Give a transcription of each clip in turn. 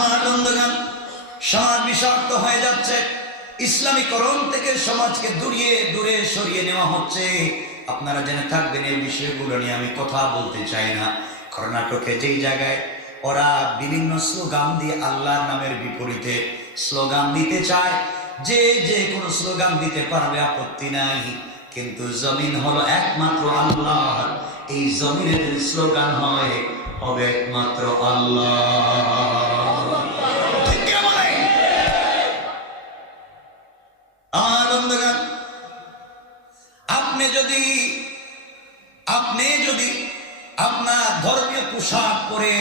আমার বন্ধুগণ, সমাজ বিষাক্ত হয়ে যাচ্ছে। ইসলামীকরণ থেকে সমাজকে দূরে সরিয়ে নেওয়া হচ্ছে। আপনারা জেনে থাকবেন এই বিষয়গুলো নিয়ে আমি কথা বলতে চাই না। কর্ণাটকে যেই জায়গায় ওরা বিভিন্ন স্লোগান দিয়ে আল্লাহর নামের বিপরীতে স্লোগান দিতে চায়, যে কোনো স্লোগান দিতে পারবে, আপত্তি নাই, কিন্তু জমিন হলো একমাত্র আল্লাহ। এই জমিনের স্লোগান হয় হবে একমাত্র আল্লাহ। আমার বন্ধুগণ, আপনি যদি আপনার ধর্মীয় পোশাক পরে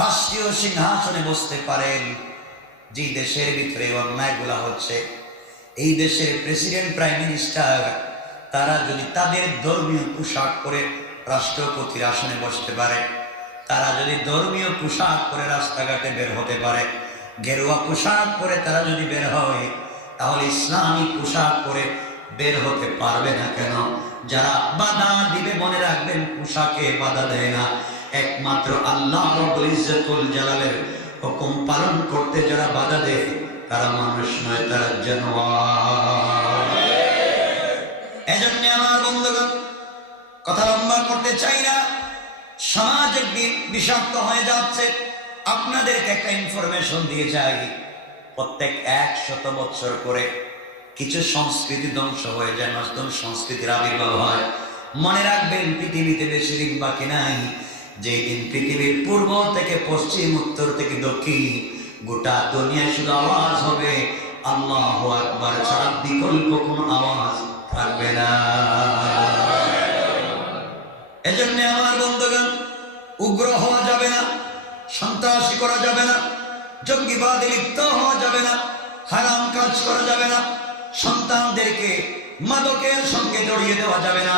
রাষ্ট্রীয় সিংহাসনে বসতে পারেন, যে দেশের ভিতরে অন্যায়গুলা হচ্ছে, এই দেশের প্রেসিডেন্ট, প্রাইম মিনিস্টার, তারা যদি তাদের ধর্মীয় পোশাক পরে রাষ্ট্রপতির আসনে বসতে পারে, তারা যদি ধর্মীয় পোশাক পরে রাস্তাঘাটে বের হতে পারে, গেরুয়া পোশাক পরে তারা যদি বের হয়, তাহলে ইসলামিক পোশাক পরে বের হতে পারবে না কেন? যারা বাধা দিবে, মনে রাখবেন, পোশাকে বাধা দেয় না, একমাত্র আল্লাহ রাব্বুল ইজ্জতুল জালালের হুকুম পালন করতে যারা বাধা দেয়, তারা মানুষ নয়, তারা জানোয়ার। এজন্য আমার বন্ধুগণ, কথা লম্বা করতে চাই না, সমাজ একদিন বিষাক্ত হয়ে যাচ্ছে। আপনাদেরকে একটা ইনফরমেশন দিয়ে যাই, প্রত্যেক 100 বছর করে কিছু সংস্কৃতি ধ্বংস হয়ে যায়, নতুন সংস্কৃতির আবির্ভাব হয়। মনে রাখবেন, পৃথিবীতে বেশি দিন বাকি নাই, যেই দিন পৃথিবীর পূর্ব থেকে পশ্চিম, উত্তর থেকে দক্ষিণ, গোটা দুনিয়া শুধু আওয়াজ হবে আল্লাহু আকবার ছাড়া বিকল্প কোনো আওয়াজ থাকবে না। এজন্য আমার বন্ধুগণ, উগ্র হওয়া যাবে না, সন্ত্রাসী করা যাবে না, জঙ্গিবাদে লিপ্ত হওয়া যাবে না, হারাম কাজ করা যাবে না, সন্তানদেরকে মাদকের সঙ্গে জড়িয়ে দেওয়া যাবে না,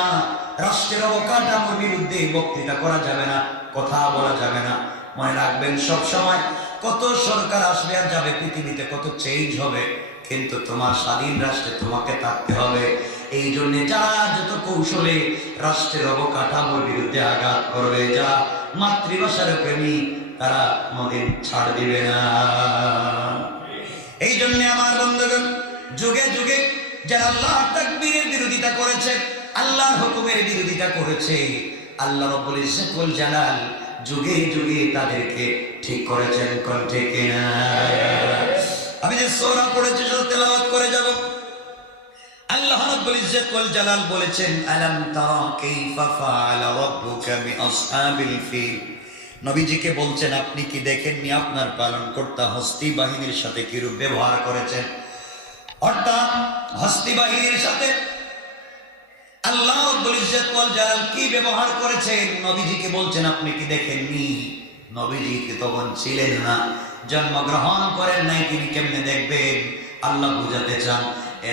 রাষ্ট্রের অবকাঠামোর বিরুদ্ধে বক্তৃতা করা যাবে না, কথা বলা যাবে না। মনে রাখবেন, সব সময় কত সরকার আসবে আর যাবে, পৃথিবীতে কত চেঞ্জ হবে, কিন্তু তোমার স্বাধীন রাষ্ট্রে তোমাকে থাকতে হবে। এই জন্য যারা যত কৌশলে রাষ্ট্রের অবকাঠামোর বিরুদ্ধে আঘাত করবে, যারা মাতৃভাষার প্রেমী, তারা কোনদিন ছাড় দিবে না। এই জন্য আমার বন্ধুগণ, যুগে যুগে যারা আল্লাহর তাকবীরের বিরোধিতা করেছে, আল্লাহর হুকুমের বিরোধিতা করেছে, আল্লাহ রাব্বুল ইজ্জতুল জালাল যুগে যুগে তাদেরকে ঠিক করেছেন। কোন ঠিক না? আমি যে সূরা পড়েছি সেটা তেলাওয়াত করে যাব। আল্লাহ রাব্বুল ইজ্জতুল জালাল বলেছেন, আলাম তারা কাইফা ফাআলা রাব্বুকা বিআসহাবিল ফিল। নবীজিকে বলছেন, আপনি কি দেখেননি আপনার পালনকর্তা হস্তি বাহিনীর সাথে কিরূপ ব্যবহার করেছেন? অর্থাৎ হস্তি বাহিনীর সাথে আল্লাহ রাব্বুল ইজ্জতুল জালাল কি ব্যবহার করেছেন, নবীজিকে বলছেন, আপনি কি দেখেননি? নবীজি কি তখন ছিলেন না, জন্মগ্রহণ করেন নাই, তিনি কেমনে দেখবেন? আল্লাহ বুঝাতে চান,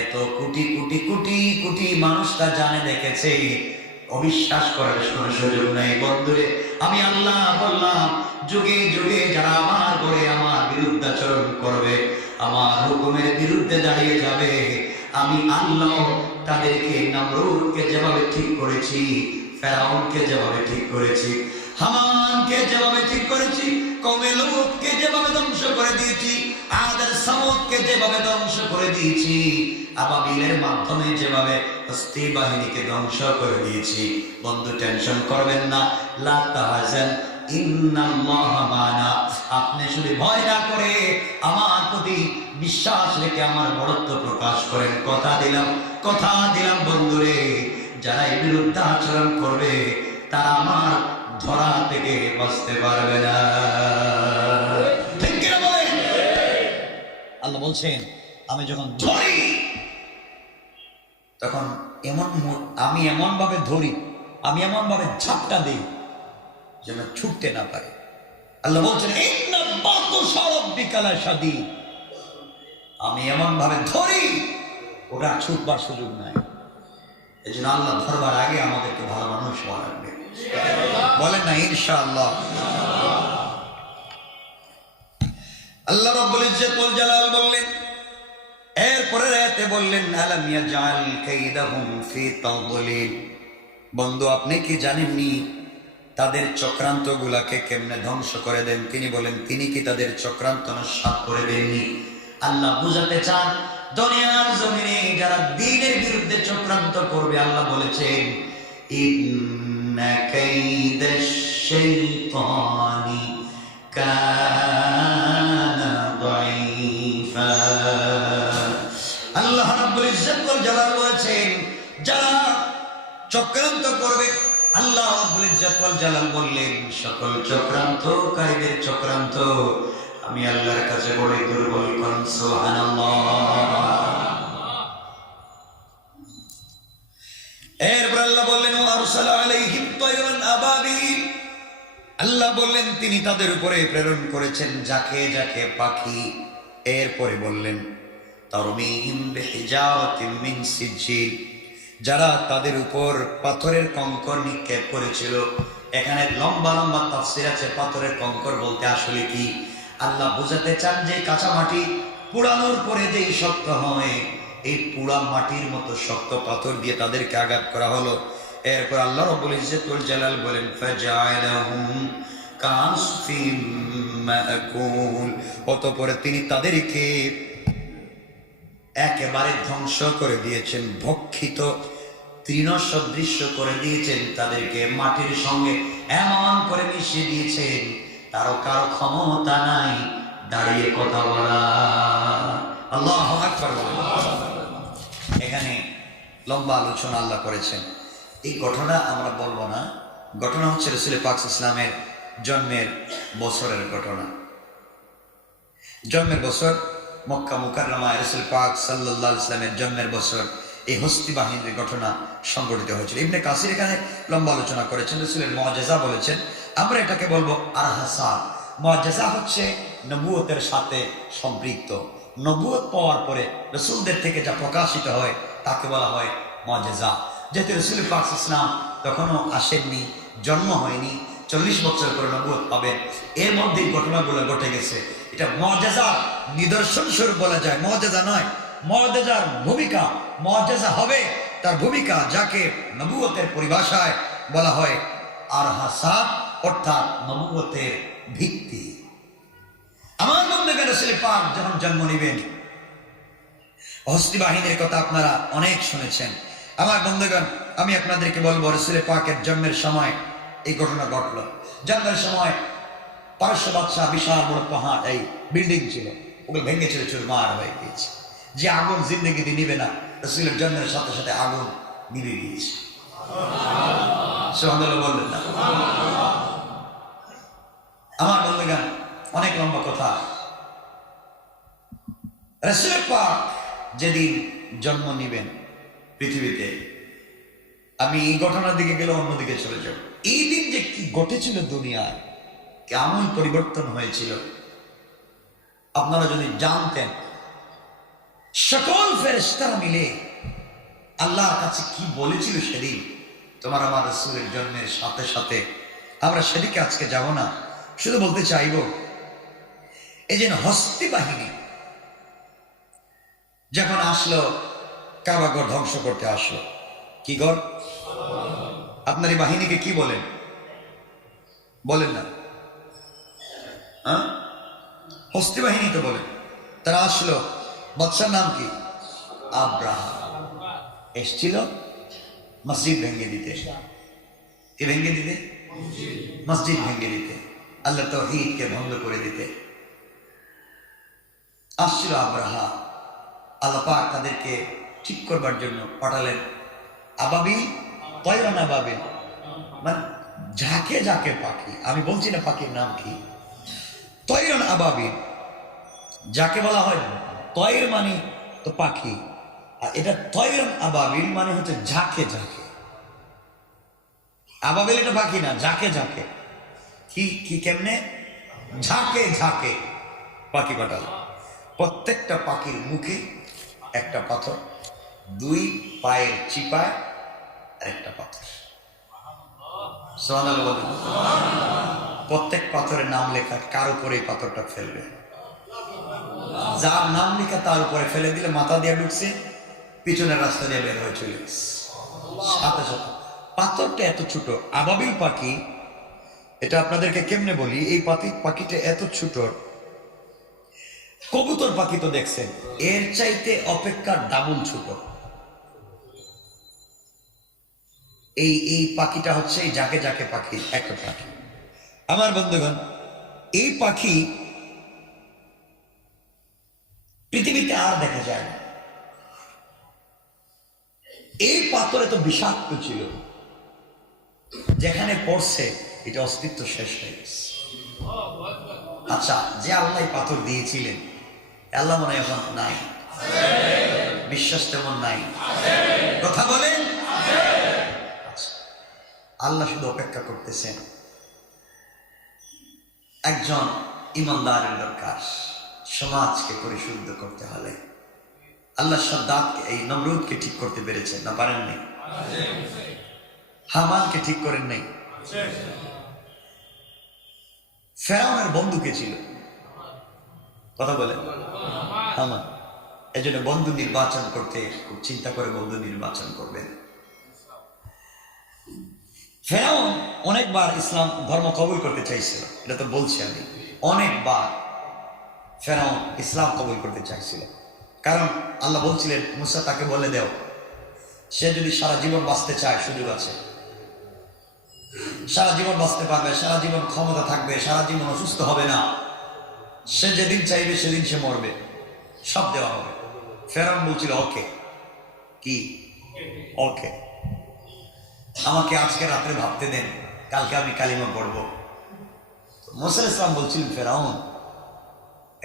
এত কোটি কোটি কোটি কোটি মানুষ তা জানে, দেখেছে, অবিশ্বাস করার কোনো সুযোগ নাই। বন্ধুরে, আমি আল্লাহ বললাম, যুগে যুগে যারা আমার করে আমার বিরুদ্ধাচরণ করবে, আমার হুকুমের বিরুদ্ধে দাঁড়িয়ে যাবে, আমি আল্লাহ তাদেরকে, নমরুদকে যেভাবে ঠিক করেছি, ফেরাউনকে যেভাবে ঠিক করেছি, হামানকে যেভাবে ঠিক করেছি, কওমে লূতকে যেভাবে ধ্বংস করে দিয়েছি, আদের সামুদকে যেভাবে ধ্বংস করে দিয়েছি, আবাবিলের মাধ্যমে যেভাবে হস্তি বাহিনীকে ধ্বংস করে দিয়েছি, বন্ধু টেনশন করবেন না, লা তাহজান ইন্নাল্লাহা মা'না। আপনি শুধু ভয় না করে আমার প্রতি বিশ্বাস রেখে আমার বড়ত্ব প্রকাশ করেন। কথা দিলাম বন্ধুরে, যারা এই বিরুদ্ধে আচরণ করবে, তারা আমার ধরা থেকে বাঁচতে পারবে না। ঠিক কি না বলেন? আল্লাহ বলছেন, আমি যখন ধরি, তখন আমি এমন ভাবে ধরি, আমি এমন ভাবে ঝাপটা দিই যেন ছুটতে না পারে। আল্লাহ বলছেন, ইন্না বাতুশা রাব্বিকা লাশাদীদ। আমি এমন ভাবে ধরি, ওরা ছুটবার সুযোগ নাই। এই জন্য আল্লাহ ধরবার আগে আমাদেরকে ভালো মানুষ হওয়া লাগবে। বলেন না ইনশাআল্লাহ। আল্লাহ রাব্বুল ইজ্জতুল জালাল বললেন, এরপরে রাতে বললেন, আলাম ইয়াজআল কাইদাহুম ফি তাদলিল। বন্ধু, আপনি কি জানেননি তাদের চক্রান্ত গুলাকে কেমনে ধ্বংস করে দেন। তিনি বলেন, তিনি কি তাদের চক্রান্ত নস্যাৎ করে দেননি? আল্লাহ বুঝাতে চান, দুনিয়ার জমিনে যারা দ্বীনের বিরুদ্ধে চক্রান্ত করবে, আল্লাহ বলেছেন ইন্না কাইদাশ শাইতানি কানা দাঈফা। আল্লাহ রাব্বুল ইজ্জত ওয়াল জালাল বলেছেন, যারা চক্রান্ত করবে, আল্লাহ রাব্বুল ইজ্জত ওয়াল জালাল বললেন, সকল চক্রান্তকারীদের চক্রান্ত আমি আল্লাহর কাছে বড় দুর্বল। কোন সুবহানাল্লাহ। এরপর আল্লাহ বললেন, আরসালা আলাইহিম তায়রান আবাবিল। আল্লাহ বললেন, তিনি তাদের উপরে প্রেরণ করেছেন যাকে যাকে পাখি। এরপরে বললেন, তারমিহিম বিহিজারাতিন মিন সিজিল, যারা তাদের উপর পাথরের কঙ্কর নিক্ষেপ করেছিল। এখানে লম্বা লম্বা তাফসীর আছে, পাথরের কঙ্কর বলতে আসলে কি। আল্লাহ বুঝাতে চান যে কাঁচা মাটি পোড়ানোর পরে যেই শক্ত হয়, এই পুরা মাটির মতো শক্ত পাথর দিয়ে তাদেরকে আঘাত করা হলো। এরপর আল্লাহ রাব্বুল ইজ্জত ওয়াল জালাল বলেন, ফাজআলাহুম কাসফিম মাকুল, অতঃপর তিনি তাদেরকে একেবারে ধ্বংস করে দিয়েছেন, ভক্ষিত তৃণ সদৃশ্য করে দিয়েছেন। তাদেরকে মাটির সঙ্গে এমন করে মিশিয়ে দিয়েছেন, তারও কারো ক্ষমতা নাই দাঁড়িয়ে কথা বলা। আল্লাহু আকবার। এখানে লম্বা আলোচনা আল্লাহ করেছেন। এই ঘটনা আমরা বলবো না, ঘটনা হচ্ছে রাসূল পাক ইসলামের জন্মের বছরের ঘটনা। জন্মের বছর মক্কা মুকাররমায় রাসূল পাক সাল্লাল্লাহু আলাইহি ওয়াসাল্লামের জন্মের বছর এই হস্তি বাহিনীর ঘটনা সংঘটিত হয়েছিল। ইবনে কাসির এখানে লম্বা আলোচনা করেছেন, রাসূলের মুআজিজা বলেছেন। আমরা এটাকে বলবো আরহাসা। মুআজিজা হচ্ছে নবুয়তের সাথে সম্পৃক্ত, নবুয়ত পাওয়ার পরে রাসূলদের থেকে যা প্রকাশিত হয় তাকে বলা হয় মুআজিজা। যেহেতু রাসূল পাক ইসলাম তখনও আসেননি, জন্ম হয়নি, 40 বছর পরে নবুয়ত পাবেন, এর মধ্যেই ঘটনাগুলো ঘটে গেছে। এটা মুআজিজার নিদর্শন স্বরূপ বলা যায়, মুআজিজা নয়। মুআজিজার ভূমিকা, মুআজিজা হবে তার ভূমিকা, যাকে নবুয়তের পরিভাষায় বলা হয় আরহাসা, অর্থাৎ নবুয়তের ভিত্তি। আমার বন্ধুগণ, রাসূল পাক যখন জন্ম নেবেন, হস্তি বাহিনীর কথা আপনারা অনেক শুনেছেন। আমার বন্ধুগণ, আমি আপনাদেরকে বলবো, রাসূল পাকের জন্মের সময় এই ঘটনা ঘটল। জন্মের সময় পারস্য বাদশাহ বিশাল বড় পাহাড়, এই বিল্ডিং ছিল, ওগুলো ভেঙে ছিল, চুরমার হয়ে গিয়েছে। যে আগুন জিন্দগিতে নিবে না, রাসূলের জন্মের সাথে সাথে আগুন নিভে গিয়েছে। সুবহানাল্লাহ বললেন না? আমার বন্ধুগণ, অনেক লম্বা কথা। রাসূল পাক যেদিন জন্ম নিবেন পৃথিবীতে, আমি এই ঘটনার দিকে গেলে অন্যদিকে চলে যাব। এই দিন যে কি ঘটেছিল দুনিয়ায়, কেমন পরিবর্তন হয়েছিল আপনারা যদি জানতেন। সকল ফেরেশতারা মিলে আল্লাহর কাছে কি বলেছিল সেদিন, তোমার আমার রাসূলের জন্মের সাথে সাথে। আমরা সেদিকে আজকে যাব না, শুধু বলতে চাইব, এই যে হস্তি বাহিনী যখন আসলো, কাবাগর ধ্বংস করতে আসলো, কি গর? আপনার এই বাহিনীকে কি বলেন? বলেন না? হস্তি বাহিনী তো বলেন। তারা আসলো, বাদশার নাম কি? আব্রাহা। এসছিল মসজিদ ভেঙে দিতে। কি ভেঙে দিতে? মসজিদ ভেঙে দিতে, আল্লাহ তাওহীদকে ভঙ্গ করে দিতে আসছিল আব্রাহা। আল্লাহ পাক তাদেরকে ঠিক করবার জন্য পাঠালেন আবাবিল, তয়রান আবাবিল, মানে ঝাঁকে ঝাঁকে পাখি। আমি বলছি না পাখির নাম কি, তয়রান আবাবিল, যাকে বলা হয় তয়র মানে তো পাখি, আর এটা তয়রান আবাবিল মানে হচ্ছে ঝাঁকে ঝাঁকে। আবাবিল এটা পাখি না, ঝাঁকে ঝাঁকে। কি কি কেমনে? ঝাঁকে ঝাঁকে পাখি পাঠাল। প্রত্যেকটা পাখির মুখে একটা পাথর, দুই পায়ের চিপায় আর একটা পাথর। সুবহানাল্লাহ বলেন। প্রত্যেক পাথরের নাম লেখা, কার উপরে এই পাথরটা ফেলবে, যার নাম লেখা তার উপরে ফেলে দিলে মাথা দিয়ে ঢুকছে, পিছনের রাস্তা দিয়ে বের হয়ে চলে গেছে সাথে সাথে। পাথরটা এত ছোট, আবাবিল পাখি এটা আপনাদেরকে কেমনে বলি, এই পাখিটা এত ছোট, কবুতর পাখি তো দেখছেন, এর চাইতে অপেক্ষা ডাবল ছোট। এই পাখিটা হচ্ছে এই জাকে জাকে পাখি একটা পাখি। আমার বন্ধুগণ, এই পাখি পৃথিবীতে আর দেখা যায় না। এই পাথর এত বিষাক্ত ছিল, যেখানে পড়ছে এটা অস্তিত্ব শেষ হয়ে গেছে। আচ্ছা, যে আল্লাহ পাথর দিয়েছিলেন, আল্লাহ মনে এখন নাই, বিশ্বাস তেমন নাই, কথা বলেন। আচ্ছা, আল্লাহ শুধু অপেক্ষা করতেছেন একজন ইমানদারের দরকার। সমাজকে পরিশুদ্ধ করতে হলে আল্লাহ সাদ্দাতকে, এই নমরুদকে ঠিক করতে পেরেছেন না? পারেননি? হামানকে ঠিক করেন নাই? ফেরাউনের বন্ধু কে ছিল? কথা বলেন। হামান। এই জন্য বন্ধু নির্বাচন করতে খুব চিন্তা করে বন্ধু নির্বাচন করবেন। ফেরাউন অনেকবার ইসলাম ধর্ম কবুল করতে চাইছিল, এটা তো বলছি আমি, অনেকবার ফেরাউন ইসলাম কবুল করতে চাইছিল। কারণ আল্লাহ বলছিলেন মুসা তাকে বলে দেও, সে যদি সারা জীবন বাঁচতে চায় সুযোগ আছে, সারা জীবন বাঁচতে পারবে, সারা জীবন ক্ষমতা থাকবে, সারা জীবন অসুস্থ হবে না, সে যেদিন চাইবে সেদিন সে মরবে, সব দেওয়া হবে। ফেরাউন বলছিল ওকে, কি ওকে, আমাকে আজকে রাত্রে ভাবতে দেন, কালকে আমি কালিমা পড়বো। মুসা ইসলাম বলছিলেন ফেরাউন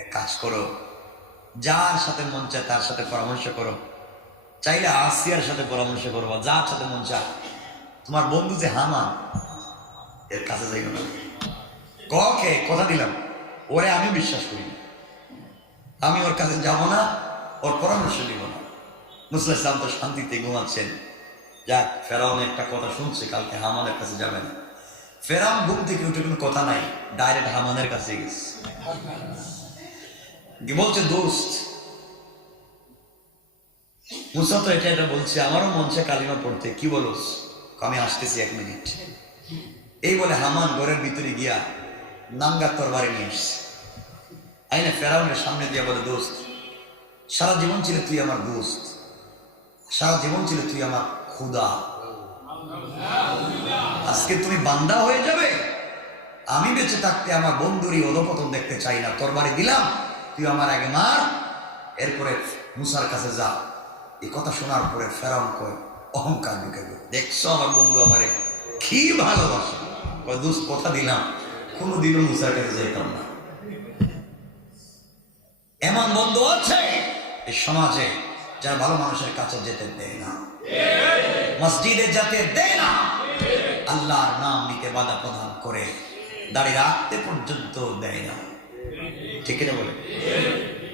এক কাজ করো, যার সাথে মন চায় তার সাথে পরামর্শ করো, চাইলে আসিয়ার সাথে পরামর্শ করবো, যার সাথে মন চায়। তোমার বন্ধু যে হামান, এর কাছে যাইও না। কে কথা দিলাম, ওরে আমি বিশ্বাস করি, আমি ওর কাছে যাব না, ওর পরামর্শ দিব না। মুসা ইসলাম তো শান্তিতে ঘুমাচ্ছেন। যাক, ফেরাউন একটা কথা শুনছে, কালকে হামানের কাছে যাবে না। ফেরাউন ঘুম থেকে উঠে কোনো কথা নাই, ডাইরেক্ট হামানের কাছে গেছে, বলছে দোস্ত, মুসা তো এটা বলছে, আমারও মন চায় কালিমা পড়তে, কি বলোস? আমি আসতেছি 1 মিনিট। এই বলে হামান ঘরের ভিতরে গিয়া নাঙ্গা তরবারি নিয়ে আসছে, আইনে ফেরাউনের সামনে দিয়া বলে দোস্ত, সারা জীবন ছিল তুই আমার দোস্ত, সারা জীবন ছিল তুই আমার খুদা, আজকে তুমি বান্দা হয়ে যাবে। আমি বেঁচে থাকতে আমার বন্ধুরই অধপতন দেখতে চাই না, তরবারি দিলাম, তুই আমার আগে মার, এরপরে মুসার কাছে যা। এই কথা শোনার পরে ফেরাউন কয়, অহংকার ঢুকে গেল, দেখছো আমার বন্ধু আমারে কি ভালোবাসে, দোস্ত কথা দিলাম, কোনোদিনও মুসার কাছে যাইতাম না। এমন বন্ধু আছে এই সমাজে যারা ভালো মানুষের কাছে যেতে দেয় না, মসজিদে যেতে দেয় না, আল্লাহর নাম নিতে বাধা প্রদান করে, দাঁড়িয়ে রাখতে পর্যন্ত দেয় না। ঠিক না বলে?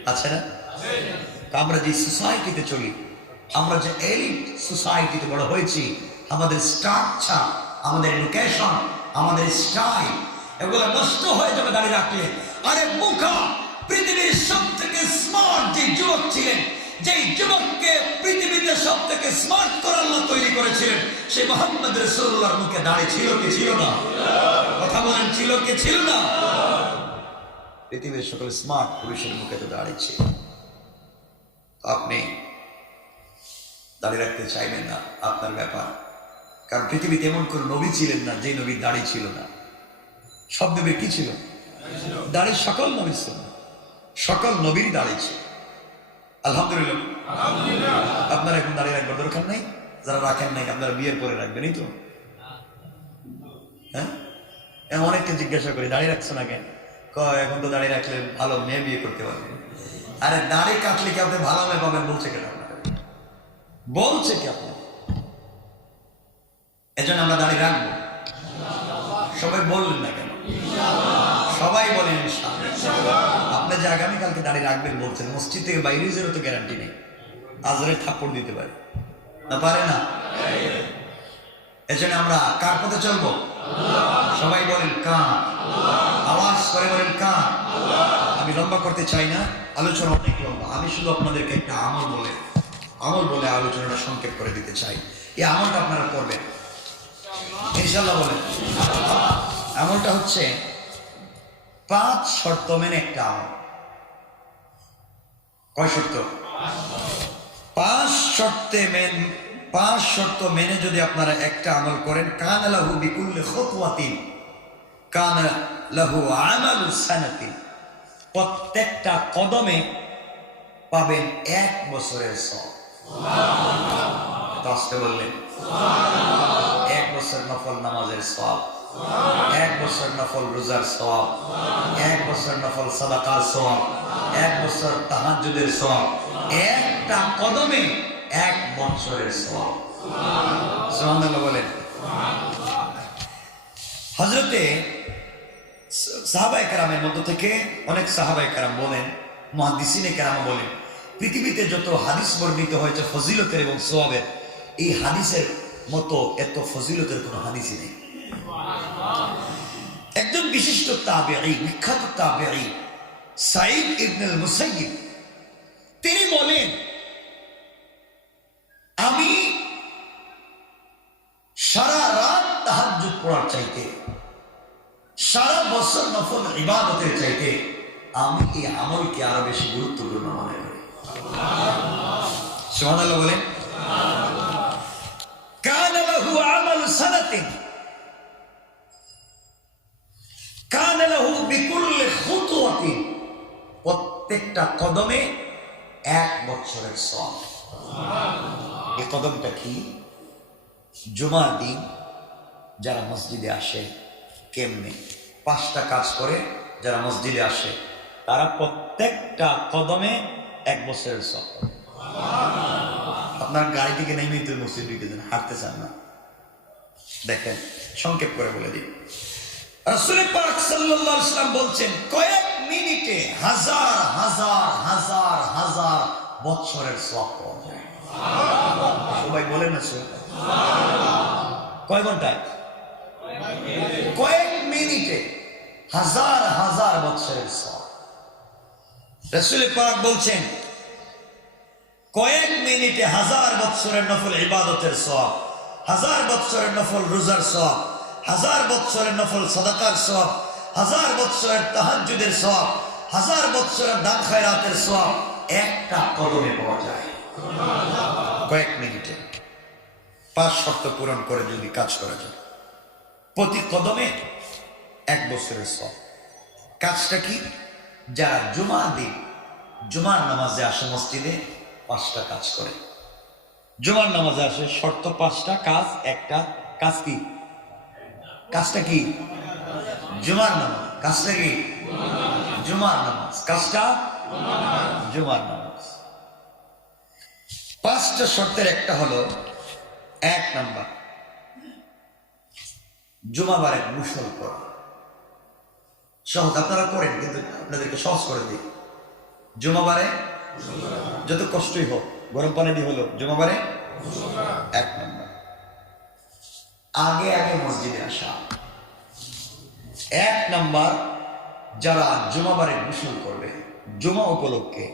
আচ্ছা না? আমরা যে সোসাইটিতে চলি, আমরা যে এলিট সোসাইটিতে বড় হয়েছি, আমাদের স্ট্রাকচার, আমাদের এডুকেশন, আমাদের স্টাইল, এগুলো নষ্ট হয়ে যাবে দাঁড়িয়ে রাখলে। আরে মুখা, পৃথিবীর সব থেকে স্মার্ট যে যুবক ছিলেন, যেই যুবককে পৃথিবীতে সব থেকে স্মার্ট করে আল্লাহ তৈরি করেছিলেন, সেই মুহাম্মদ রাসূলুল্লাহর মুখে দাঁড়িয়ে ছিল কি ছিল না? কথা বলেন, ছিল কি ছিল না? পৃথিবীর সকল স্মার্ট পুরুষের মুখে তো দাঁড়িয়েছে, আপনি দাঁড়িয়ে রাখতে চাইবেন না, আপনার ব্যাপার। কারণ পৃথিবীতে এমন কোন নবী ছিলেন না যে নবীর দাড়ি ছিল না। সব নবীর কি ছিল? দাড়ি। সকল নবী ছিল, সকল নবীর দাড়ি ছিল। আলহামদুলিল্লাহ। আপনারা এখন দাঁড়িয়ে রাখবার দরকার নাই, যারা রাখেন নাই আপনারা বিয়ের পরে রাখবেন, এই তো। হ্যাঁ, অনেককে জিজ্ঞাসা করি দাঁড়িয়ে রাখছো না কেন, এখন তো দাঁড়িয়ে রাখলে ভালো মেয়ে বিয়ে করতে পারবে। আরে দাড়ি কাটলে কি আপনি ভালো মেয়ে পাবেন বলছে কেন? বলছে কি আপনি? এজন্য আমরা দাঁড়িয়ে রাখবো। সবাই বললেন না কেন? সবাই বলেন ইনশাআল্লাহ। আপনি যে আগামীকালকে দাঁড়িয়ে রাখবেন বলছেন, মসজিদ থেকে বাইরে যেরও তো গ্যারান্টি নেই, আজরে থাপ্পড় দিতে পারে না, পারে না? এজন্য আমরা কার পথে চলবো? সবাই বলেন কার, আওয়াজ করে বলেন কার। আমি লম্বা করতে চাই না, আলোচনা অনেক লম্বা। আমি শুধু আপনাদেরকে একটা আমল বলে আলোচনাটা সংক্ষেপ করে দিতে চাই। এই আমলটা আপনারা করবেন ইনশাআল্লাহ, বলেন। আমলটা হচ্ছে 5 শর্ত মেনে একটা আমল। কয় শর্ত? 5 শর্ত মেনে যদি আপনারা একটা আমল করেন, কানা লাহু বিকুল্লি খুতওয়াতিন কানা লাহু আমালু সানাতিন, প্রত্যেকটা কদমে পাবেন 1 বছরের সওয়াব। আসতে বললেন 1 বছর নফল নামাজের সওয়াব, 1 বছর নফল রোজার সওয়াব, 1 বছর নফল সাদাকার সওয়াব, 1 বছর তাহাজ্জুদের সওয়াব, একটা কদমে 1 বছরের সওয়াব। সুবহানাল্লাহ বলেন। হযরতে সাহাবায়ে কেরামের মধ্য থেকে অনেক সাহাবায়ে কেরাম বলেন, মুহাদ্দিসিনে কেরাম বলেন, পৃথিবীতে যত হাদিস বর্ণিত হয়েছে ফজিলতের এবং সওয়াবের, এই হাদিসের মতো এত ফজিলতের কোনো হাদিসই নেই। একজন বিশিষ্ট তাবেঈ, বিখ্যাত তাবেঈ সাঈদ ইবনে আল মুসাইয়িব, তিনি বলেন, আমি সারা রাত তাহাজ্জুদ পড়ার চাইতে, সারা বছর নফল ইবাদতের চাইতে আমি এই আমলকে আরো বেশি গুরুত্বপূর্ণ মনে করি। সুবহানাল্লাহ বলেন। কানা লাহু আমালু সানাতিন কানা লাহু বিকুল্লি খুতওয়াতিন, প্রত্যেকটা কদমে 1 বছরের সওয়াব। এই কদমটা কি? জুমার দিন যারা মসজিদে আসে, কেমনে 5টা কাজ করে যারা মসজিদে আসে, তারা প্রত্যেকটা কদমে 1 বছরের সওয়াব। আপনার গাড়ি থেকে নেমেই তো মসজিদ ঢুকেছেন, হাঁটতে চান না। দেখেন, সংক্ষেপ করে বলে দিই, রাসূল পাক সাল্লাল্লাহু আলাইহি ওয়াসাল্লাম বলছেন, কয়েক মিনিটে হাজার হাজার হাজার হাজার বছরের সওয়াব পাওয়া যায়। সবাই বলেন না কয় ঘন্টায়? কয়েক মিনিটে হাজার হাজার বছরের সওয়াব। রাসূল পাক বলছেন, কয়েক মিনিটে 1000 বছরের নফল ইবাদতের সওয়াব, 1000 বছরের নফল রোজার সওয়াব, 1000 বছরের নফল সাদাকার সওয়াব, 1000 বছরের তাহাজ্জুদের সওয়াব, 1000 বছরের দান খায়রাতের সওয়াব একটা কদমে পাওয়া যায়। কয়েক মিনিটে 5 শর্ত পূরণ করে যদি কাজ করা যায়, প্রতি কদমে 1 বছরের সওয়াব। কাজটা কি? যারা জুমার দিন জুমার নামাজে আসে মসজিদে, 5টা কাজ করে। জুমার নামাজে আসে, শর্ত 5টা, কাজ একটা। কাজ কি? কাজটা কি? জুমার নামাজ। কাজটা কি? জুমার নামাজ। কাজটা জুমার নামাজ। 5টা শর্তের একটা হলো, 1 নাম্বার, জুমাবারে গোসল করা। সহজ, আপনারা করেন, কিন্তু আপনাদেরকে সহজ করে দিই। জুমাবারে যত কষ্টই হোক, গরম পানি দিয়ে হলো, জুমাবারে 1 নম্বর, আগে আগে মসজিদে আসা। 1 নম্বর, যারা জুমাবারে গোসল করবে জুমা উপলক্ষে।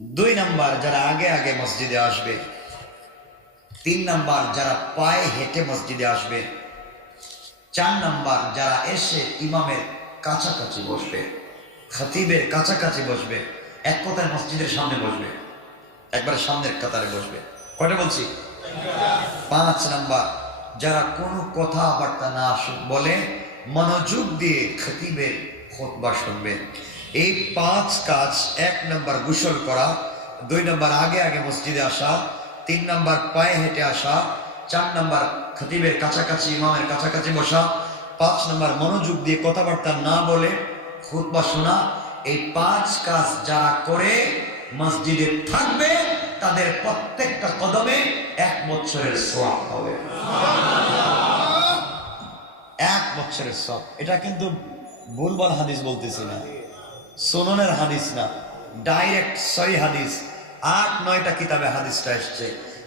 2 নম্বর, যারা আগে আগে মসজিদে আসবে। 3 নম্বর, যারা পায়ে হেঁটে মসজিদে আসবে। 4 নম্বর, যারা এসে ইমামের কাছাকাছি বসবে, খতিবের কাছাকাছি বসবে, এক কথায় মসজিদের সামনে বসবে, একবারে সামনের কাতারে বসবে। কয়টা বলছি? 5 নাম্বার, যারা কোনো কথাবার্তা না বলে মনোযোগ দিয়ে খতিবের খুতবা শুনবে। এই 5 কাজ, 1 নাম্বার গোসল করা, 2 নাম্বার আগে আগে মসজিদে আসা, 3 নাম্বার পায়ে হেঁটে আসা, 4 নাম্বার খতিবের কাছাকাছি ইমামের কাছাকাছি বসা, 5 নাম্বার মনোযোগ দিয়ে কথাবার্তা না বলে খুতবা শোনা। এই 5 কাজ যারা করে মসজিদে থাকবে, তাদের প্রত্যেকটা কদমে 1 বছরের সওয়াব হবে। 1 বছরের সওয়াব। এটা কিন্তু ভুলভাল হাদিস বলতেছি না, সুননের হাদিস না, ডাইরেক্ট সহিহ হাদিস। 8-9টা কিতাবে হাদিসটা এসছে,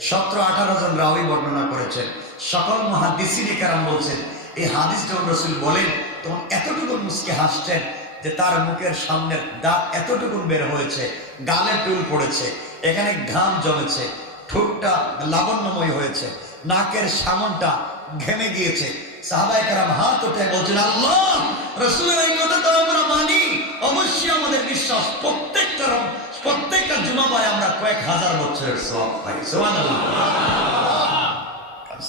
17-18 জন রাওয়ী বর্ণনা করেছেন। সকল মুহাদ্দিসিনে কেরাম বলছেন, এই হাদিস যখন রাসূল বলেন তখন এতটুকু মুচকি হাসছেন যে তার মুখের সামনের দাঁত এতটুকু বের হয়েছে, গালে টুল পড়েছে, এখানে ঘাম জমেছে, ঠোঁটটা লাবণ্যময় হয়েছে, নাকের সামনটা ঘেমে গিয়েছে। সাহাবায়ে কেরাম হাত উঠে বলছেন, আল্লাহ রাসূলের এই কথা তো আমরা মানি, অবশ্যই আমাদের বিশ্বাস প্রত্যেকটা জুমাবারে আমরা কয়েক হাজার বছরের সওয়াব পাই। সুবহানাল্লাহ।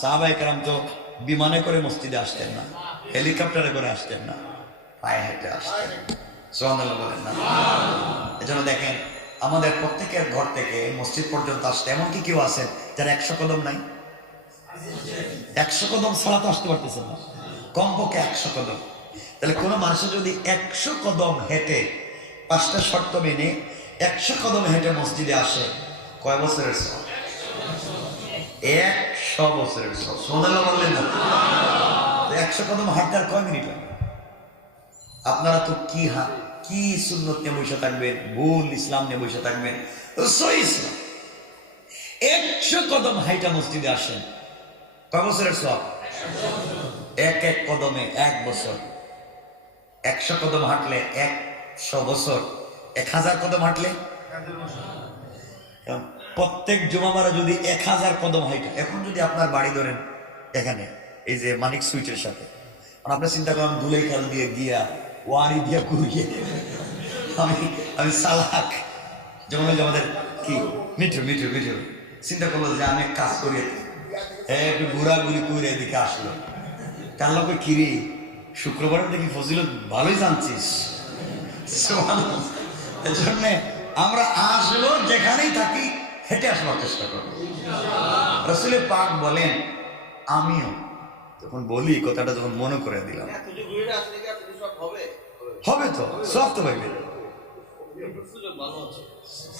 সাহাবায়ে কেরাম তো বিমানে করে মসজিদে আসতেন না, হেলিকপ্টারে করে আসতেন না, পায়ে হেঁটে আসতেন। সুবহানাল্লাহ বলেন না? এজন্য দেখেন আমাদের প্রত্যেকের ঘর থেকে মসজিদ পর্যন্ত আসতে এমনকি কেউ আছেন যার 100 কদম নাই। 100 কদম ছাড়া তো আসতে পারতেছেন না, কমপক্ষে 100 কদম। তাহলে কোনো মানুষের যদি 100 কদম হেঁটে 5টা শর্ত মেনে 100 কদম হেঁটে মসজিদে আসে, কয় বছরের সওয়াব? 100 বছরের সওয়াব। সুবহানাল্লাহ বললেন না? 100 কদম হাঁটতে আর কয় মিনিট লাগে? আপনারা তো কি সুন্নত নিয়ে বসে থাকবেন, ভুল ইসলাম নিয়ে বসে থাকবেন। সহিহ ইসলাম 100 কদম হাইটা মসজিদে আসেন, কয় বছরের সওয়াব? এক কদমে 1 বছর। 100 কদম হাঁটলে 100 বছর, 1000 কদম হাঁটলে প্রত্যেক জুমাবারে যদি 1000 কদম হাইটা, এখন যদি আপনার বাড়ি ধরেন এখানে এই যে মানিক সুইচের সাথে, আপনি চিন্তা করেন ধুলাই খাল দিয়ে গিয়া ওয়ারি দিয়ে ঘুরিয়ে আমি সালাক যেমন আমাদের কি মিঠু চিন্তা করলো যে আমি কাজ করি, একটু ঘোরাঘুরি করে এদিকে আসলো, তার লোক কিরি শুক্রবার দেখি ফজিলত ভালোই জানছিস। এই জন্য আমরা আসলো যেখানেই থাকি হেঁটে আসবার চেষ্টা করবো। রাসূল পাক বলেন, আমিও তখন বলি কথাটা যখন মনে করে দিলাম, হবে তো সব তো পাইবে।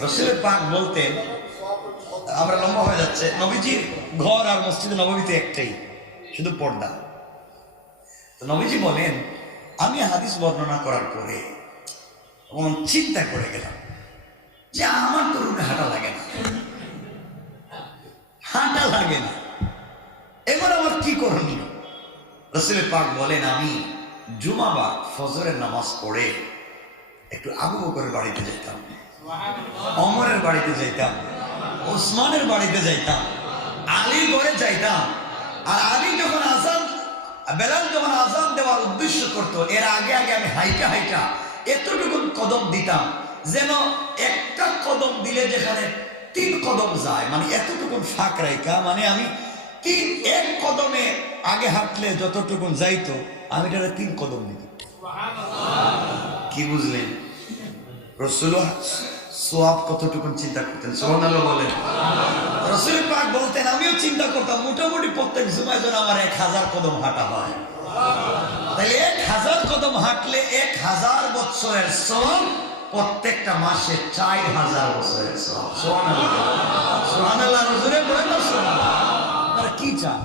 রাসূল পাক বলতেন, আমরা লম্বা হয়ে যাচ্ছে, নবীজির ঘর আর মসজিদে নববীতে একটাই, শুধু পর্দা। তো নবীজি বলেন, আমি হাদিস বর্ণনা করার পরে চিন্তা করে গেলাম যে আমার তো রুটে হাঁটা লাগে না, এবার আমার কি করণীয়? রাসূল পাক বলেন, আমি জুমাবার ফজরের নামাজ পড়ে একটু আবু বকরের বাড়িতে যাইতাম, ওমরের বাড়িতে যাইতাম, ওসমানের বাড়িতে যাইতাম, আলীর ঘরে যাইতাম। আর আলী যখন বেলাল যখন আযান দেওয়ার উদ্দেশ্য করত, এর আগে আমি হাইটা এতটুকু কদম দিতাম যেন একটা কদম দিলে যেখানে 3 কদম যায়, মানে এতটুকু ফাঁক রাইকা, মানে আমি এক কদমে আগে হাঁটলে যতটুকু যাইতো আমি এটা 3 কদম দিতাম। কি বুঝলেন? রাসূল সওয়াব কতটুকু চিন্তা করতেন। সুবহানাল্লাহ বলেন। রাসূল পাক বলতেন, আমিও চিন্তা করতাম মোটামুটি প্রত্যেক জুমায় যেন আমার 1000 কদম হাঁটা হয়। তাহলে 1000 কদম হাঁটলে 1000 বছরের সওয়াব, প্রত্যেকটা মাসে 4000 বছরের সওয়াব। সুবহানাল্লাহ রাসূলে বলেন না সুবহানাল্লাহ। আপনারা কি চান?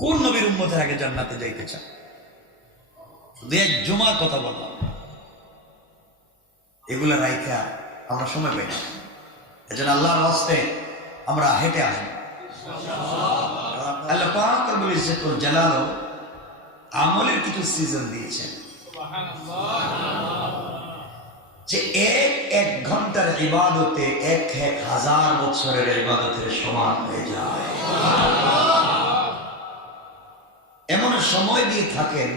কোন নবীর উম্মতের আগে জান্নাতে যাইতে চান? শুধু এক জুমার কথা বললাম, এগুলা রাইখা আমরা সময় পাই না। এজন্য আল্লাহর রাস্তে আমরা হেঁটে আসি। আল্লাহ পাক রব্বুল ইজ্জতুল জালাল আমলের কিছু সিজন দিয়েছেন যে এক ঘন্টার ইবাদতে 1000 বছরের ইবাদতের সমান হয়ে যায়। এমন সময় দিয়ে থাকেন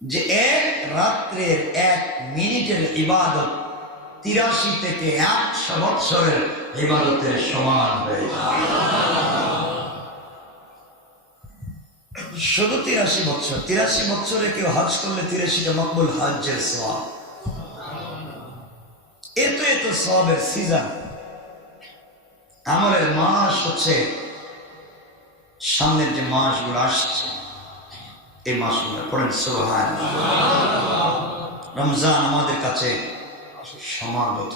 যে এক রাত্রের 1 মিনিটের ইবাদত 83 থেকে 100 বছরের ইবাদতের সমান হয়ে যায়। শুধু 83 বছরে কেউ হজ করলে 83টা মকবুল হজ্জের সওয়াব। এত সওয়াবের সিজন। আমলের মাস হচ্ছে সামনের যে মাসগুলো আসছে, এই মাসগুলো পড়েন সুবহানাল্লাহ। রমজান আমাদের কাছে সমাগত,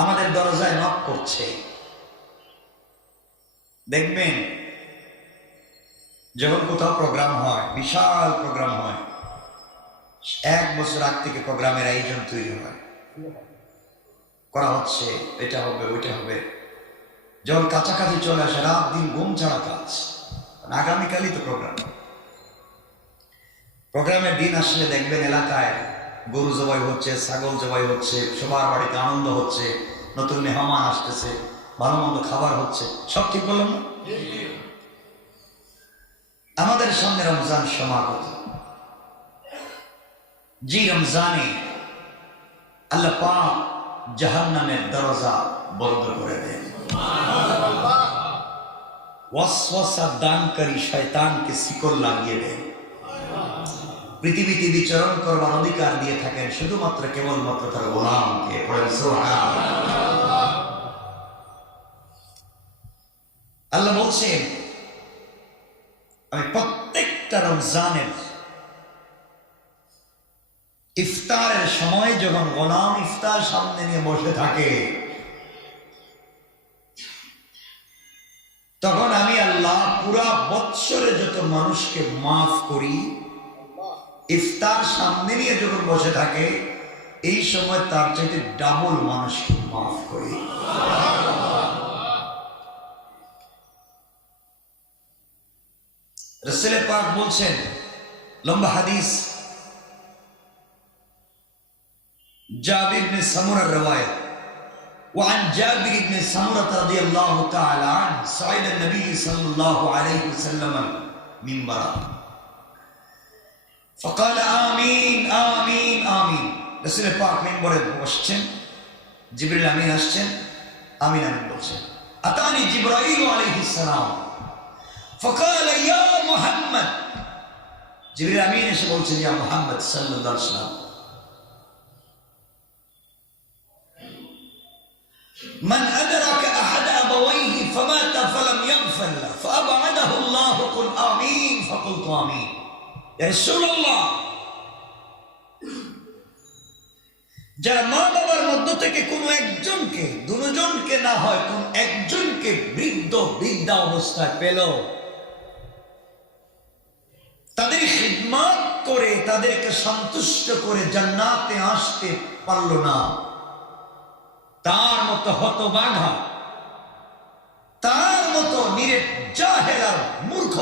আমাদের দরজায় নক করছে। দেখবেন যখন কোথাও প্রোগ্রাম হয়, বিশাল প্রোগ্রাম হয়, 1 বছর আগ থেকে প্রোগ্রামের আয়োজন তৈরি হয়, করা হচ্ছে, এটা হবে ওইটা হবে। যখন কাছাকাছি চলে আসে, রাত দিন ঘুম ছাড়া কাজ, আগামীকালই তো প্রোগ্রামের দিন আসলে দেখবেন এলাকায় গরু জবাই হচ্ছে, ছাগল জবাই হচ্ছে, সবার বাড়িতে আনন্দ হচ্ছে, নতুন মেহমান আসতেছে, ভালো মন্দ খাবার হচ্ছে। সব ঠিক বললাম না? আমাদের সামনে রমজান সমাগত, যে রমজানে আল্লাহ পাক জাহান্নামের দরজা বন্ধ করে দেন, ওয়াসওয়াসা দানকারী শয়তানকে শিকল লাগিয়ে দেন, পৃথিবীতে বিচরণ করবার অধিকার দিয়ে থাকেন শুধুমাত্র কেবলমাত্র তার গোলামকে। আল্লাহ বলছেন, আমি প্রত্যেকটা রমজানের ইফতারের সময় যখন গোলাম ইফতার সামনে নিয়ে বসে থাকে, তখন আমি আল্লাহ পুরা বৎসরে যত মানুষকে মাফ করি, ইফতার সামনে নিয়ে যখন বসে থাকে এই সময় তার চাইতে ডাবল মানুষকে মাফ করি। রাসূল পাক বলছেন, লম্বা হাদিস, জাবির ইবনে সামুরার রওয়ায়াত, وعن جابر بن سمرة رضي الله تعالى عنه صعد النبي صلى الله عليه وسلم منبرا فقال آمين آمين آمين। রাসূল পাক মিম্বরে বসছেন, জিবরিল আমিন আসছেন, আমিন আমিন বলছেন। আতানি জিবরাইল আলাইহিস সালাম فقال يا محمد, জিবরিল আমিন এসে বলছেন, ইয়া মুহাম্মদ সাল্লাল্লাহু আলাইহি ওয়াসাল্লাম, من أدرك أحد أبويه فمات فلم يغفر له فأبعده الله قل آمين فقلت آمين। يا رسول الله, যারা মা বাবার মধ্য থেকে কোনো একজনকে, দুজনকে না হয় কোন একজনকে বৃদ্ধা অবস্থায় পেল, তাদের খিদমত করে তাদেরকে সন্তুষ্ট করে জান্নাতে আসতে পারল না, তার মতো হতভাগা, তার মতো নিরেট জাহেল আর মূর্খ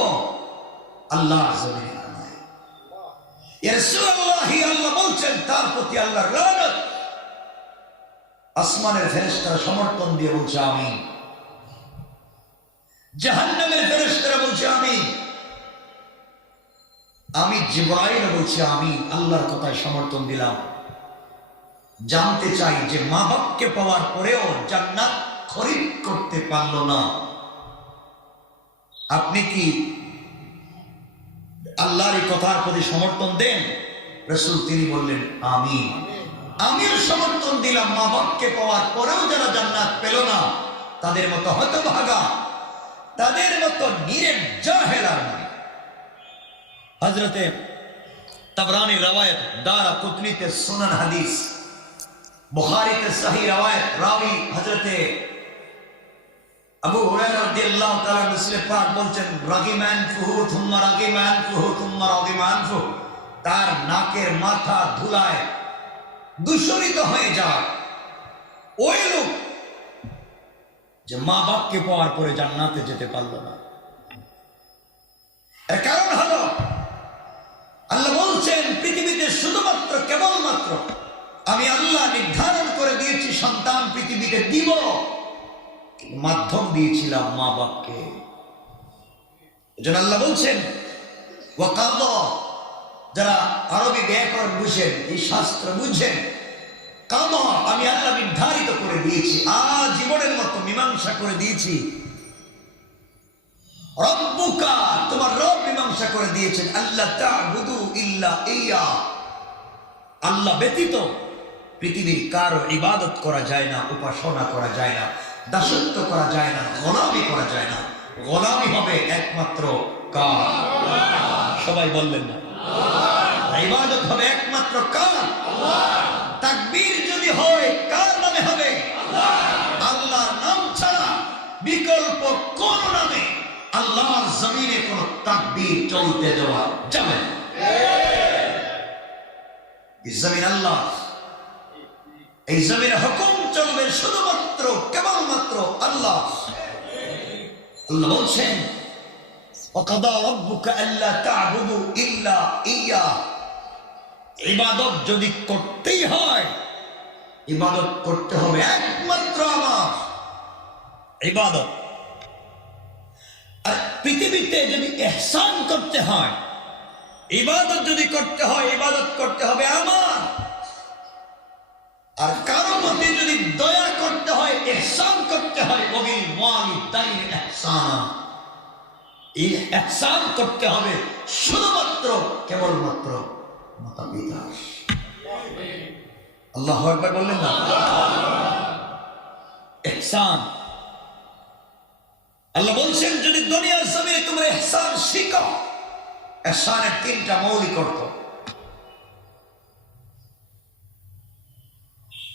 আল্লাহর জমিনে আর নাই। ইয়া রাসূলুল্লাহ, আল্লাহ বলছেন তার প্রতি আল্লাহর লানত। আসমানের ফেরেশতারা সমর্থন দিয়ে বলছে আমিন, জাহান্নামের ফেরেশতারা বলছে আমিন, আমি জিবরাইল বলছি আমিন। আল্লাহর কথায় সমর্থন দিলাম। জানতে চাই যে মা বাপকে পাওয়ার পরেও জান্নাত খরিদ করতে পারল না, আপনি কি আল্লাহর এই কথার প্রতি সমর্থন দেন? রাসূল তিনি বললেন আমিন। আমিও সমর্থন দিলাম, মা বাপকে পাওয়ার পরেও যারা জান্নাত পেল না তাদের মতো হতভাগা, তাদের মতো নিরেট জাহেল আর নয়। হযরতে তাবরানির রওয়ায়াত, দারাকুতনিতে সুনান হাদিস, বুখারীতে সহিহ রওয়ায়াত, রাবি হযরতে আবু হুরায়রা রাদিয়াল্লাহু তাআলা রাসূল পাক বলছেন, রাগিমান ফুহু থুম্মা রাগিমান ফুহু থুম্মা রাগিমান ফুহু, তার নাকের মাথা ধুলায় দূষিত হয়ে যায় ওই লোক যে মা বাপকে পাওয়ার পরে জান্নাতে যেতে পারল না। এর কারণ হলো আল্লাহ বলছেন পৃথিবীতে শুধুমাত্র কেবলমাত্র আমি আল্লাহ নির্ধারণ করে দিয়েছি সন্তান পৃথিবীতে দিব, মাধ্যম দিয়েছিলাম মা বাপকে। এজন্য আল্লাহ বলছেন ওয়াকাদা, যারা আরবি ব্যাকরণ বুঝেন, এই শাস্ত্র বুঝেন, কাদা আমি আল্লাহ নির্ধারিত করে দিয়েছি, আজীবনের মতো মীমাংসা করে দিয়েছি। রব্বুকা, তোমার রব মীমাংসা করে দিয়েছেন, আল্লাহ তা'বুদু ইল্লা ইয়া, আল্লাহ ব্যতীত পৃথিবীর কারো ইবাদত করা যায় না, উপাসনা করা যায় না, দাসত্ব করা যায় না, গোলামি করা যায় না। গোলামি হবে একমাত্র কার? সবাই বললেন না? ইবাদত হবে একমাত্র কার? তাকবীর যদি হয় কার নামে হবে? আল্লাহর নাম ছাড়া বিকল্প কোন নামে আল্লাহর জমিনে কোন তাকবীর চলতে দেওয়া যাবে না। এই জমিন আল্লাহ, এই জমিনে হুকুম চলবে শুধুমাত্র কেবলমাত্র আল্লাহ। আল্লাহ বলছেন ওয়াকাদা রাব্বুকা আল্লা তা'বুদু ইল্লা ইয়া, ইবাদত যদি করতেই হয়, ইবাদত করতে হবে একমাত্র আমার। ইবাদত আর পৃথিবীতে যদি ইহসান করতে হয়, ইবাদত যদি করতে হয়, ইবাদত করতে হবে আমার। আর কারো প্রতি যদি দয়া করতে হয়, ইহসান করতে হয়, ওয়াবিল ওয়ালিদাইনি ইহসানা, এই ইহসান করতে হবে শুধুমাত্র কেবলমাত্র মাতা পিতা। আল্লাহু আকবার বললেন না? ইহসান, আল্লাহ বলছেন যদি দুনিয়ার জমিনে তোমরা ইহসান শিখো, ইহসানের তিনটা মৌলিক অর্থ।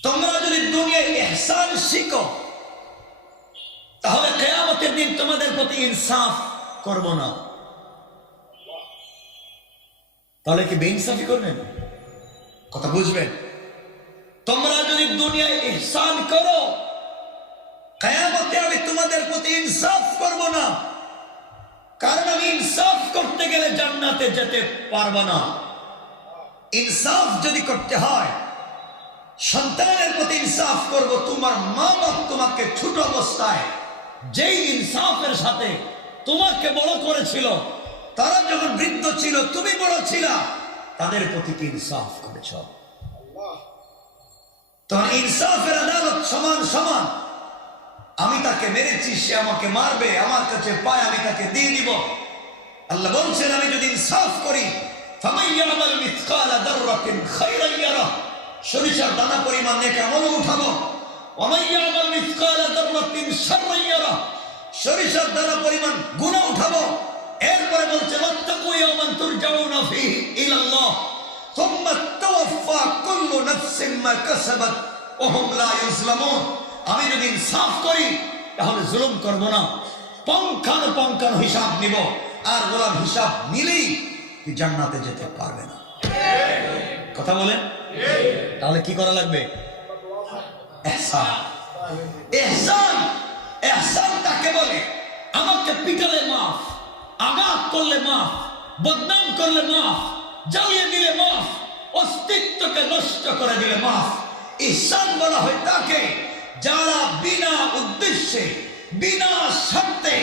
তোমরা যদি দুনিয়ায় ইহসান শিখো, তাহলে কিয়ামতের দিন তোমাদের প্রতি ইনসাফ করব না। তাহলে কি বেইনসাফি করবেন? কথা বুঝবেন? তোমরা যদি দুনিয়ায় ইহসান করো, কিয়ামতে আমি তোমাদের প্রতি ইনসাফ করব না। কারণ আমি ইনসাফ করতে গেলে জান্নাতে যেতে পারবো না। ইনসাফ যদি করতে হয়, সন্তানের প্রতি ইনসাফ করব। তোমার মা বাপ তোমাকে ছোট অবস্থায় যেই ইনসাফের সাথে তোমাকে বড় করেছিল, তারা যখন বৃদ্ধ ছিল, তুমি বড় ছিল, তাদের প্রতি কি ইনসাফ করেছ? তখন ইনসাফের আদালত সমান সমান। আমি তাকে মেরেছি, সে আমাকে মারবে, আমার কাছে পায়, আমি তাকে দিয়ে দিব। আল্লাহ বলছেন আমি যদি ইনসাফ করি, ফামান ইয়ামাল মিসকালা যাররাতিন খায়রান ইয়ারা, সরিষার দানা পরিমাণ নেক আমল উঠাবো। ওয়া মান ইয়ামাল মিসকালা যাররাতিন শাররান ইয়ারা, সরিষার দানা পরিমাণ গুনাহ উঠাবো। এরপরে বলছে ওয়াত্তাকু ইয়াওমান তুরজাউনা ফীহি ইলাল্লাহ সুম্মা তুওয়াফা কুল্লু নাফসিন মা কাসাবাত ওয়া হুম লা ইউজলামুন। আমি যদি ইনসাফ করি তাহলে জুলুম করব না, পঙ্খানুপঙ্খানু হিসাব নিব। আর গোলাম হিসাব নিলেই তুই জান্নাতে যেতে পারবে না। কথা বলেন? তাহলে কি করা লাগবে? ইহসান। ইহসান, ইহসান তাকে বলে আমাকে পিটালে মাফ, আঘাত করলে মাফ, বদনাম করলে মাফ, জ্বালিয়ে দিলে মাফ, অস্তিত্বকে নষ্ট করে দিলে মাফ। ইহসান বলা হয় তাকে যারা বিনা উদ্দেশ্যে, বিনা স্বার্থে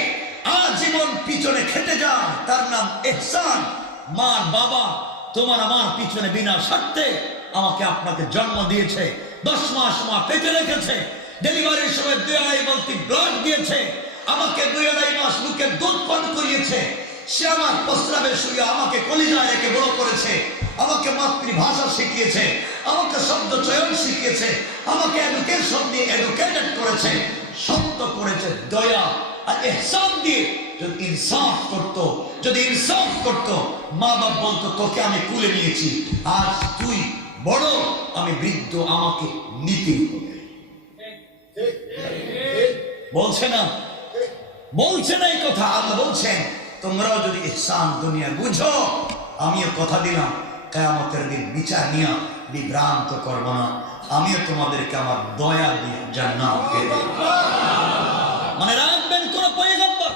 আজীবন পিছনে খেটে যায়, তার নাম ইহসান। মা বাবা তোমার আমার পিছনে বিনা স্বার্থে আমাকে আপনাকে জন্ম দিয়েছে, 10 মাস মা পেটে রেখেছে, ডেলিভারির সময় 2.5 বলতি ব্লাড দিয়েছে, আমাকে 2.5 মাস বুকে দুধ পান করিয়েছে, সে আমার প্রস্রাবে শুয়ে আমাকে কলিজায় রেখে বড় করেছে, আমাকে মাতৃভাষা শিখিয়েছে, আমাকে শব্দ চয়ন শিখিয়েছে, আমাকে এডুকেশন দিয়ে এডুকেটেড করেছে, শব্দ করেছে দয়া আর ইহসান দিয়ে। যদি ইনসাফ করতো, যদি ইনসাফ করতো, মা বাপ বলতো তোকে আমি কুলে নিয়েছি, আজ তুই বড়, আমি বৃদ্ধ, আমাকে নিতে হবে। বলছে না? বলছে না এই কথা? আল্লাহ বলছেন তোমরাও যদি ইহসান দুনিয়া বুঝো, আমিও কথা দিলাম কিয়ামতের দিন বিচার নিয়ে বিভ্রান্ত করব না, আমিও তোমাদেরকে আমার দয়া দিয়ে জান্নাত দিয়ে দেব। মানে রাখবেন, কোন পয়গম্বর,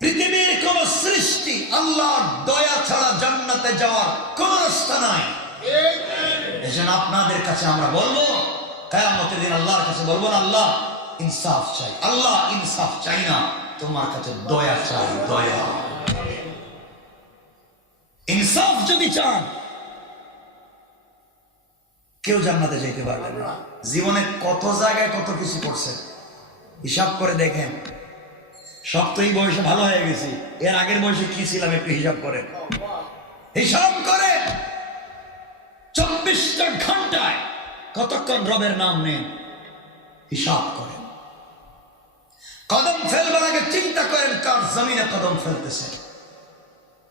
পৃথিবীর কোন সৃষ্টি আল্লাহর দয়া ছাড়া জান্নাতে যাওয়ার কোন রাস্তা নাই। এজন্য আপনাদের কাছে আমরা বলবো, কিয়ামতের দিন আল্লাহর কাছে বলবো না আল্লাহ ইনসাফ চাই, আল্লাহ ইনসাফ চাই না, তোমার কাছে দয়া চাই, দয়া। ইনসাফ যদি চান কেউ জান্নাতে যেতে পারবে না। জীবনে কত জায়গায় কত কিছু করছেন, হিসাব করে দেখেন। সব তো এই বয়সে ভালো হয়ে গেছি, এর আগের বয়সে কি ছিলাম একটু হিসাব করেন। হিসাব করে 24টা ঘন্টায় কতক্ষণ রবের নাম নেন, হিসাব করেন। কদম ফেলবার আগে চিন্তা করেন কার জমিনে কদম ফেলতেছে।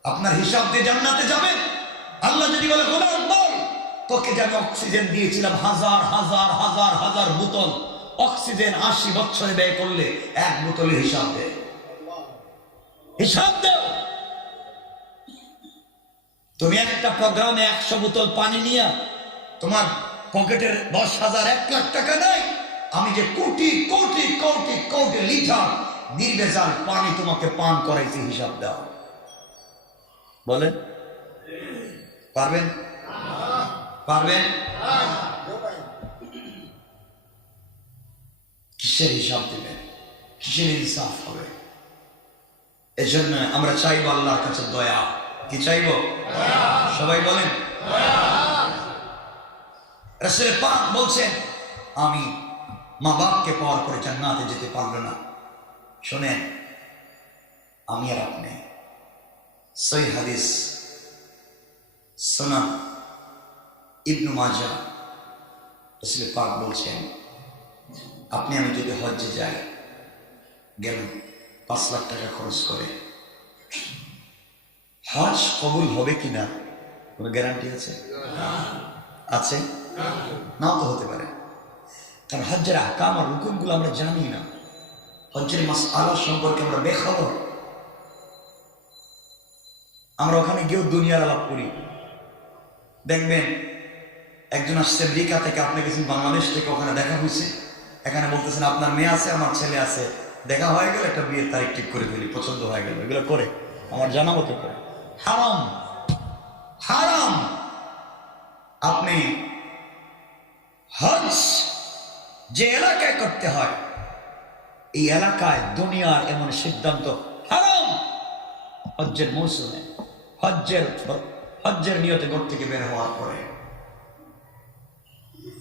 আপনার হিসাব দিয়ে জান্নাতে যাবেন। আল্লাহ যদি বলে গোলাম বল, তোকে যে আমি অক্সিজেন দিয়েছিলাম হাজার হাজার হাজার হাজার বোতল অক্সিজেন, 80 বছরে ব্যয় করলে 1 বোতলের হিসাব দে, হিসাব দাও। তুমি একটা প্রোগ্রামে 100 বোতল পানি নিয়ে তোমার পকেটের 10,000 1 লাখ টাকা নাই, আমি যে কোটি কোটি কোটি কোটি লিটার নির্ভেজাল পানি তোমাকে পান করাইছি, হিসাব দাও। বলেন পারবেন? পারবেন? কিসের হিসাব দেবেন? কিসের ইনসাফ হবে? এজন্য আমরা চাইবো আল্লাহর কাছে দয়া। কি চাইবো? সবাই বলেন। রাসূল পাক বলছেন, আমি মা বাপকে পাওয়ার পরে জান্নাতে যেতে পারবো না। শোনেন, আমি আর আপনি, সহিহ হাদিস সুনান ইবনে মাজাহ, রাসূল পাক বলছেন, আপনি আমি যদি হজ্জে যাই, গেলাম 5 লাখ টাকা খরচ করে, হজ কবুল হবে কিনা কোনো গ্যারান্টি আছে? আছে? নাও তো হতে পারে, কারণ হজ্জের আহকাম আর রুকুনগুলো আমরা জানি না। হজ্জের মাসআলা সম্পর্কে আমরা বেখবর। আমরা ওখানে গিয়েও দুনিয়ার আলাপ করি। দেখবেন একজন আসছে আমেরিকা থেকে, আপনি গেছেন বাংলাদেশ থেকে, ওখানে দেখা হয়েছে, এখানে বলতেছেন আপনার মেয়ে আছে, আমার ছেলে আছে, দেখা হয়ে গেল, একটা বিয়ের তারিখ ঠিক করে ফেলি, পছন্দ হয়ে গেল, এগুলো করে আমার জানা মতো করে। হারাম, হারাম। আপনি হজ যে এলাকায় করতে হয়, এই এলাকায় দুনিয়ার এমন সিদ্ধান্ত হারাম। হজ্জের মৌসুমে, হজ্জের নিয়তে ঘর থেকে বের হওয়ার পরে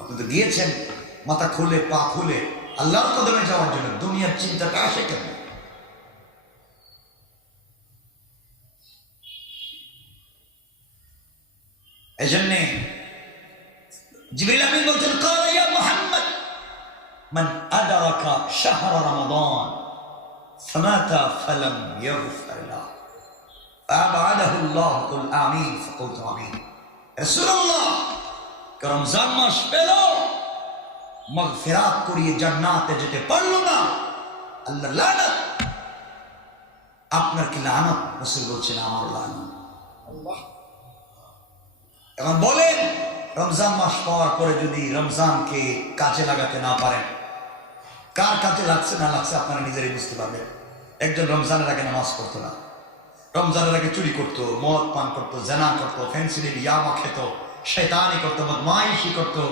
আপনি তো গিয়েছেন মাথা খুলে পা খুলে আল্লাহর কদমে যাওয়ার জন্য, দুনিয়ার চিন্তাটা আসে কেন? এজন্যে জিবরিল আমিন বলছেন, ক্বালা ইয়া মুহাম্মদ মান আদরাকা শাহরা রমাদান ফামাতা ফালাম ইয়াগফির লাহু ফাআবাদাহু আল্লাহ, কুল আমিন, ফাকুলতু আমিন। রাসূলুল্লাহ, রমজান মাস পেল, মাগফিরাত করিয়ে জান্নাতে যেতে পারলো না, আল্লাহ লানত। আপনার কি লানত? রাসূল বলছেন, আমার লানত। এখন বলেন, রমজান মাস পাওয়ার পরে যদি রমজানকে কাজে লাগাতে না পারেন, কার কাজে লাগছে না লাগছে আপনারা নিজেরাই বুঝতে পারবেন। একজন রমজানের আগে নামাজ পড়তো না, রমজানের আগে চুরি করতো, মদ পান করতো, জেনা করতো, ফেন্সিডিল ইয়াবা খেত, শয়তানি করতো, বদমাইশি করতো,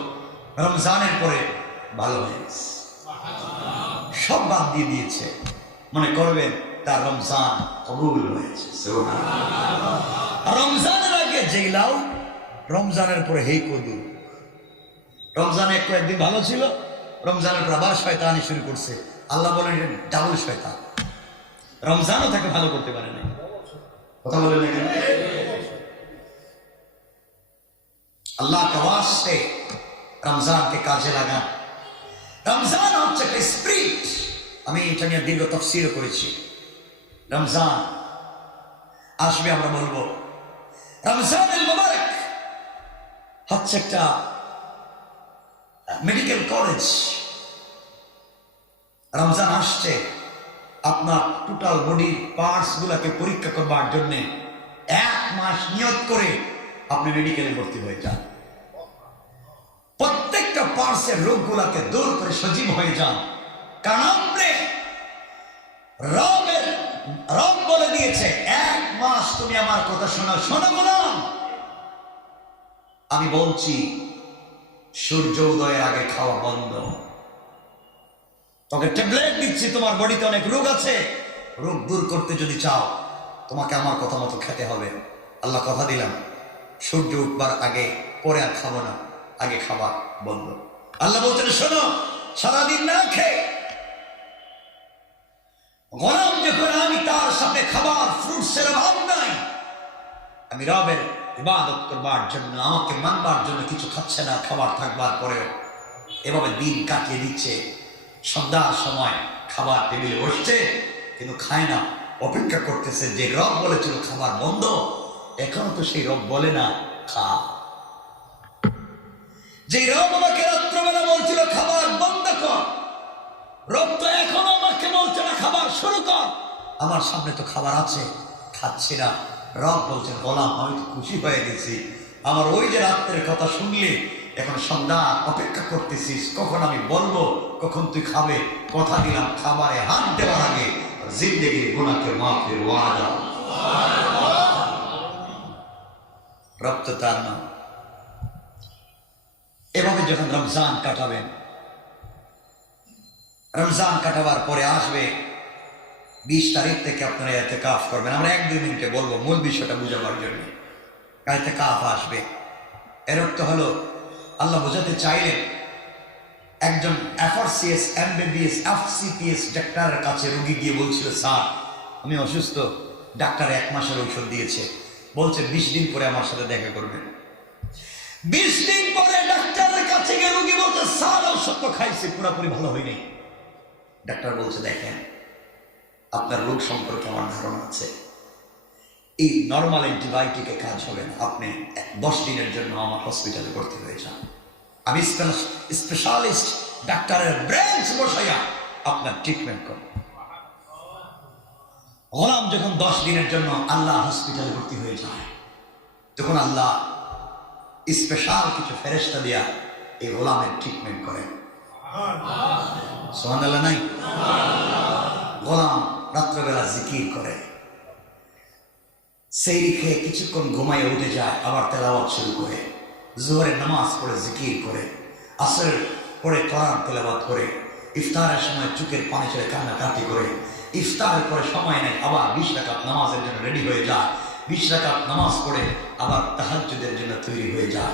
রমজানের পরে ভালো হয়ে গেছে, সব বাদ দিয়ে দিয়েছে, মনে করবেন তার রমজান কবুল হয়েছে। রমজানের আগে যেই লাউ, রমজানের পরে হেই কদু। রমজানে কয়েকদিন ভালো ছিল, রমজানের পর আবার শয়তানি শুরু করছে। আল্লাহ বলেন ডাবল শয়তান, রমজানও তাকে ভালো করতে পারে না। কথা বলেন কেন? আল্লাহ কে ওয়াস্তে রমজানকে কাজে লাগান। রমজান হচ্ছে একটা স্পিরিট, আমি এটা নিয়ে দীর্ঘ তাফসীরও করেছি। রমজান আসবে, আমরা বলবো রমজানুল মুবারক হচ্ছে একটা মেডিকেল কলেজ। রমজান আসছে, আপনার টোটাল বডির পার্টস গুলাকে পরীক্ষা করবার জন্য 1 মাস নিয়ত করে আপনি মেডিকেলে ভর্তি হয়ে যান। প্রত্যেকটা পার্টসের রোগগুলাকে দূর করে সজীব হয়ে যান, কারণ আপনি রব বলে দিয়েছে 1 মাস তুমি আমার কথা শোনো। শোনো গোলাম, আমি বলছি সূর্য উদয়ের আগে খাওয়া বন্ধ। তোকে ট্যাবলেট দিচ্ছি, তোমার বডিতে অনেক রোগ আছে, রোগ দূর করতে যদি চাও তোমাকে আমার কথা মতো খেতে হবে। আল্লাহ কথা দিলাম, সূর্য উঠবার আগে পরে আর খাবো না, আগে খাবার বন্ধ। আল্লাহ বলছেন, শোনো, সারাদিন না খেয়ে গোলাম যখন আমি তার সাথে খাবার ফ্রুটসের অভাব নাই, আমি রবের ইবাদত করবার জন্য, আমাকে মানবার জন্য কিছু খাচ্ছে না, খাবার থাকবার পরেও এভাবে দিন কাটিয়ে দিচ্ছে। সন্ধ্যার সময় খাবার টেবিলে বসছে, কিন্তু খায় না, অপেক্ষা করতেছে যে রব বলেছিল খাবার বন্ধ, এখনো তো সেই রব বলে না খা। যে রব আমাকে রাত্রবেলা বলছিল খাবার বন্ধ কর, রব তো এখনো আমাকে বলছে না খাবার শুরু কর। আমার সামনে তো খাবার আছে, খাচ্ছি না। রব বলছেন, গোলাম আমি তো খুশি হয়ে গেছি, আমার ওই যে রাত্রের কথা শুনলে এখন সন্ধ্যা অপেক্ষা করতেছিস, কখন আমি বলবো, কখন তুই খাবে। কথা দিলাম খাবারে হাত দেওয়ার আগে জিন্দেগির গুনাহকে মাফের ওয়াদা। রব তো তার নাম। এভাবে যখন রমজান কাটাবেন, রমজান কাটাবার পরে আসবে 20 তারিখ থেকে আপনারা ইতিকাফ করবেন। আমরা 1-2 মিনিটে বলবো মূল বিষয়টা বুঝাবার জন্য। ইতিকাফ আসবে, এর অর্থ হলো আল্লাহ বোঝাতে চাইলেন একজন FRCS, MBBS, FCPS ডাক্তারের কাছে রোগী গিয়ে বলছিল, স্যার আমি অসুস্থ, ডাক্তার 1 মাসের ঔষধ দিয়েছে, বলছে 20 দিন পরে আমার সাথে দেখা করবেন। 20 দিন পরে ডাক্তারের কাছে গিয়ে রোগী বলছে, স্যার ঔষধ তো খাইছে, পুরোপুরি ভালো হয়নি। ডাক্তার বলছে, দেখেন আপনার রোগ সম্পর্কে আমার ধারণা আছে, এই নর্মাল অ্যান্টিবায়োটিকে কাজ হবে না, আপনি 10 দিনের জন্য আমার হসপিটালে ভর্তি হয়ে যান, আমি স্পেশালিস্ট ডাক্তারের ব্রাঞ্চ বসাইয়া আপনার ট্রিটমেন্ট করব। গোলাম যখন 10 দিনের জন্য আল্লাহ হসপিটালে ভর্তি হয়ে যায়, তখন আল্লাহ স্পেশাল কিছু ফেরেশতা দিয়া এই গোলামের ট্রিটমেন্ট করেন। সুবহানাল্লাহ নাই? গোলাম রাত্রবেলা জিকির করে, সেহরি খেয়ে কিছুক্ষণ ঘুমাইয়ে উঠে যায়, আবার তেলাওয়াত শুরু করে, জোহরের নামাজ পড়ে জিকির করে, আসরের পরে কোরআন তেলাওয়াত করে, ইফতারের সময় চোখের পানি ছেড়ে কান্নাকাটি করে, ইফতারের পরে সময় নেই, আবার 20 রাকাত নামাজের জন্য রেডি হয়ে যায়, 20 রাকাত নামাজ পড়ে আবার তাহাজ্জুদের জন্য তৈরি হয়ে যায়।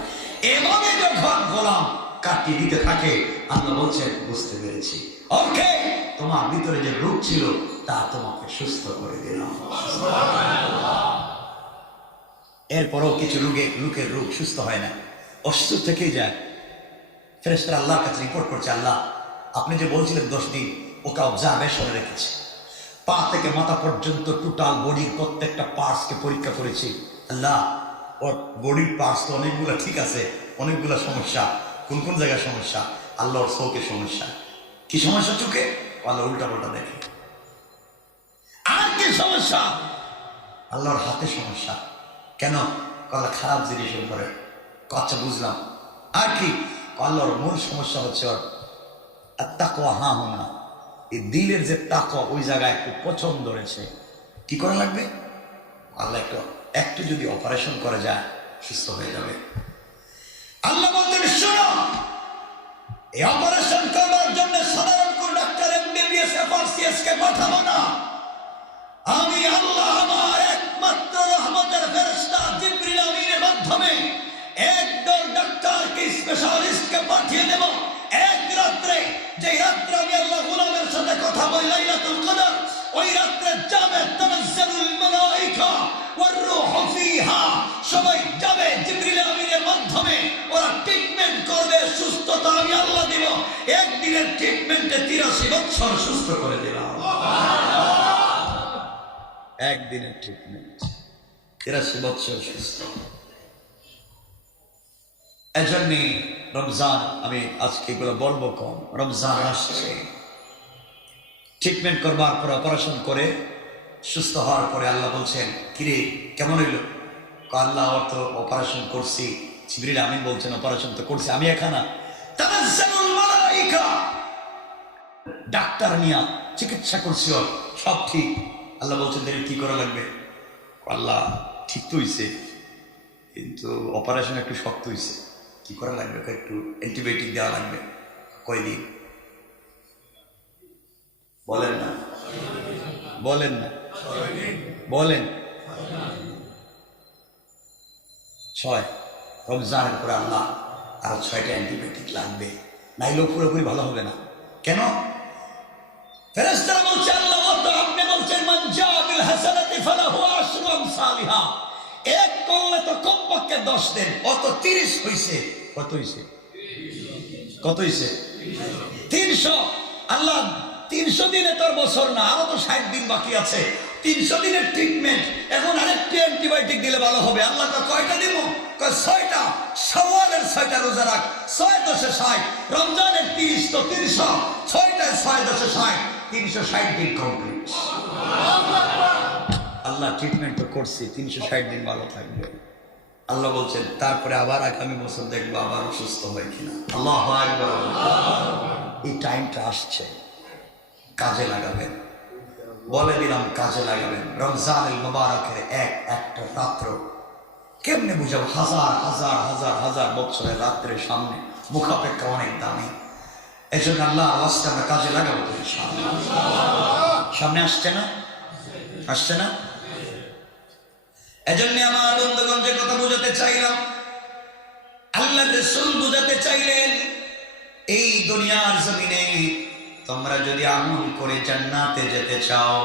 এভাবে যখন গোলাম কাটিয়ে দিতে থাকে, আল্লাহ বলছেন, বুঝতে পেরেছি, ওকে, তোমার ভিতরে যে রোগ ছিল তা তোমাকে সুস্থ করে দিলাম। এরপরও কিছু লোকের রোগ সুস্থ হয় না, অসুস্থ থেকেই যায়। ফেরেশতারা আল্লাহর কাছে রিপোর্ট করছে, আল্লাহ আপনি যে বলছিলেন 10 দিন, ওকে অবজারভেশনে রেখেছে, পা থেকে মাথা পর্যন্ত টোটাল বডির প্রত্যেকটা পার্টসকে পরীক্ষা করেছি। আল্লাহ ওর বডির পার্টস তো অনেকগুলো ঠিক আছে, অনেকগুলো সমস্যা, কোন কোন জায়গায় সমস্যা? আল্লাহর চোখে সমস্যা। কি সমস্যা চোখে? আল্লাহ উল্টা পাল্টা দেখে। আর কি সমস্যা? আল্লাহর হাতে সমস্যা। কেন? আল্লাহ খারাপ জিনিস করে। আচ্ছা বুঝলাম। আর কি? আল্লাহর মূল সমস্যা হচ্ছে ওর তাকওয়া হাহুনা, এই দিলের যে তাকওয়া ওই জায়গায় একটু পছন্দ রয়েছে। কি করা লাগবে? আল্লাহ একটু যদি অপারেশন করে যায় সুস্থ হয়ে যাবে। আল্লাহ বলতেন, শোনো, এই অপারেশন করবার জন্য সাধারণ কোন ডাক্তার MBBS FRCS কে পাঠাবো না, আমি আল্লাহ আমার একমাত্র রহমতের ফেরেশতা জিবরিল আমিনের মাধ্যমে একদল ডাক্তারকে, স্পেশালিস্টকে পাঠিয়ে দেব। এক রাত্রে, যে রাত্রে আমি আল্লাহ গোলামের সাথে কথা বলি লাইলাতুল কদর, ওই রাত্রে যাবে তানাজ্জালুল মালায়েকা ওয়ার রূহু ফিহা, সবাই যাবে জিবরিল আমিনের মাধ্যমে, ওরা ট্রিটমেন্ট করবে, সুস্থতা আমি আল্লাহ দিব। একদিনের ট্রিটমেন্টে 83 বছর সুস্থ করে দিলাম। একদিনের ট্রিটমেন্ট 83 বছর সুস্থ। এজন্য রমজান, আমি আজকে এগুলো বলবো কম, রমজান আসছে, ট্রিটমেন্ট করবার পর অপারেশন করে সুস্থ হওয়ার পরে আল্লাহ বলছেন, কিরে কেমন হইল? আল্লাহ তো অপারেশন করছি। জিবরিল আমিন বলছেন, অপারেশন তো করছি আমি, এখানা তানাজ্জালুল মালায়েকা, ডাক্তার নিয়া চিকিৎসা করছি, ওর সব ঠিক। আল্লাহ বলছেন, তাহলে কি করা লাগবে? আল্লাহ ঠিক তো হইছে, কিন্তু অপারেশন একটু শক্ত হইছে, কি করা লাগবে? একটু অ্যান্টিবায়োটিক দেওয়া লাগবে। কয়দিন? বলেন না, বলেন না, বলেন। 6। রমজানের পরে আল্লাহ আরো 6টা অ্যান্টিবায়োটিক লাগবে, নাইলেও পুরোপুরি ভালো হবে না। কেন? ফেরেশতারা বলছে, আল্লাহ আপনি বলছেন, মান জা বিল হাসানাতি ফালাহু আশরু আমসালিহা, এক করলে তো কমপক্ষে 10 দেন, অত 30 হইছে। কত হইছে? কত হইছে? 300। আল্লাহ 300 দিনে তোর বছর না, আরো তো 60 দিন বাকি আছে। 300 দিনের ট্রিটমেন্ট, এখন আরেকটি অ্যান্টিবায়োটিক দিলে ভালো হবে। আল্লাহ কয়টা দিব? 6টা। শাওয়ালের 6টা রোজা রাখ, 6 10 60, রমজানের 30 তো 300, 6টায় 6 10 60, 360 দিন কমপ্লিট। আল্লাহ ট্রিটমেন্ট তো করছি, 360 দিন ভালো থাকবে। আল্লাহ বলছেন, তারপরে আবার আগামী বছর দেখবো আবার অসুস্থ হয় কিনা। আল্লাহু আকবার। এই টাইমটা আসছে, কাজে লাগাবেন। বলে দিলাম, কাজে লাগাবেন। রমজানুল মুবারকের একটা রাত্র কেমনে বুঝাবো? হাজার হাজার হাজার হাজার বছরের রাত্রের সামনে মুখাপেক্ষা অনেক দামি। এই জন্য আল্লাহ আওয়াজটা আমরা কাজে লাগাবো তো ইনশাআল্লাহ। সামনে আসছে না, আসছে না? এজন্য আমার বন্ধুগণ যে কথা বুঝাতে চাইলাম, আল্লাহ রাসূল বুঝাতে চাইলেন এই দুনিয়ার জমিনে তোমরা যদি আমল করে জান্নাতে যেতে চাও,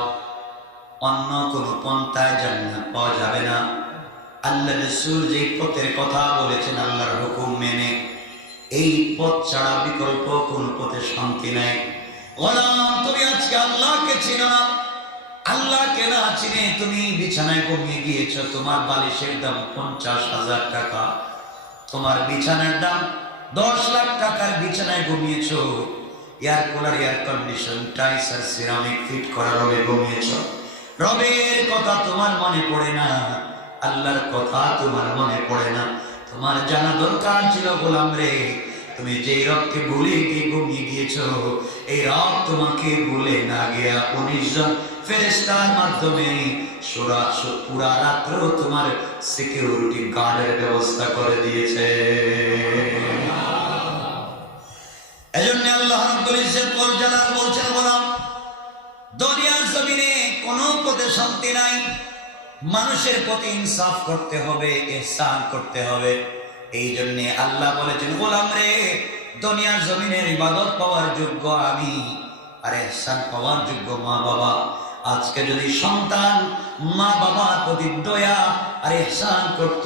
অন্য কোনো পন্থায় জান্নাত পাওয়া যাবে না। আল্লাহ রাসূল যে পথের কথা বলেছেন আল্লাহর হুকুম মেনে, এই পথ ছাড়া বিকল্প কোন পথে শান্তি নাই। গোলাম, তুমি আজকে আল্লাহকে চিনো না, আল্লাহকে না চিনে তুমি বিছানায় ঘুমিয়ে গিয়েছ। তোমার বালিশের দাম 50,000 টাকা, তোমার বিছানার দাম 10 লাখ টাকার বিছানায় ঘুমিয়েছ। Air cooler, air condition, tiles আর সিরামিক ফিট করা রবে ঘুমিয়েছ। রবের কথা তোমার মনে পড়ে না, আল্লাহর কথা তোমার মনে পড়ে না। তোমার জানা দরকার ছিল গোলাম রে, তুমি যে রবকে ভুলে গিয়ে ঘুমিয়ে গিয়েছ, এই রব তোমাকে ভুলে না গিয়া 19 জন ফেরেশতার মাধ্যমে পুরা রাত্র তোমার সিকিউরিটি গার্ডের ব্যবস্থা করে দিয়েছে। এজন্য আল্লাহ রাব্বুল ইজ্জত ওয়াল জালাল বলছেন, গোলাম, দুনিয়ার জমিনে কোনো পথে শান্তি নাই। মানুষের প্রতি ইনসাফ করতে হবে, ইহসান করতে হবে। এই জন্য আল্লাহ বলেছেন, গোলাম রে, দুনিয়ার জমিনের ইবাদত পাওয়ার যোগ্য আমি, আর ইহসান পাওয়ার যোগ্য মা বাবা। আজকে যদি সন্তান মা বাবার প্রতি দয়া আর ইহসান করত,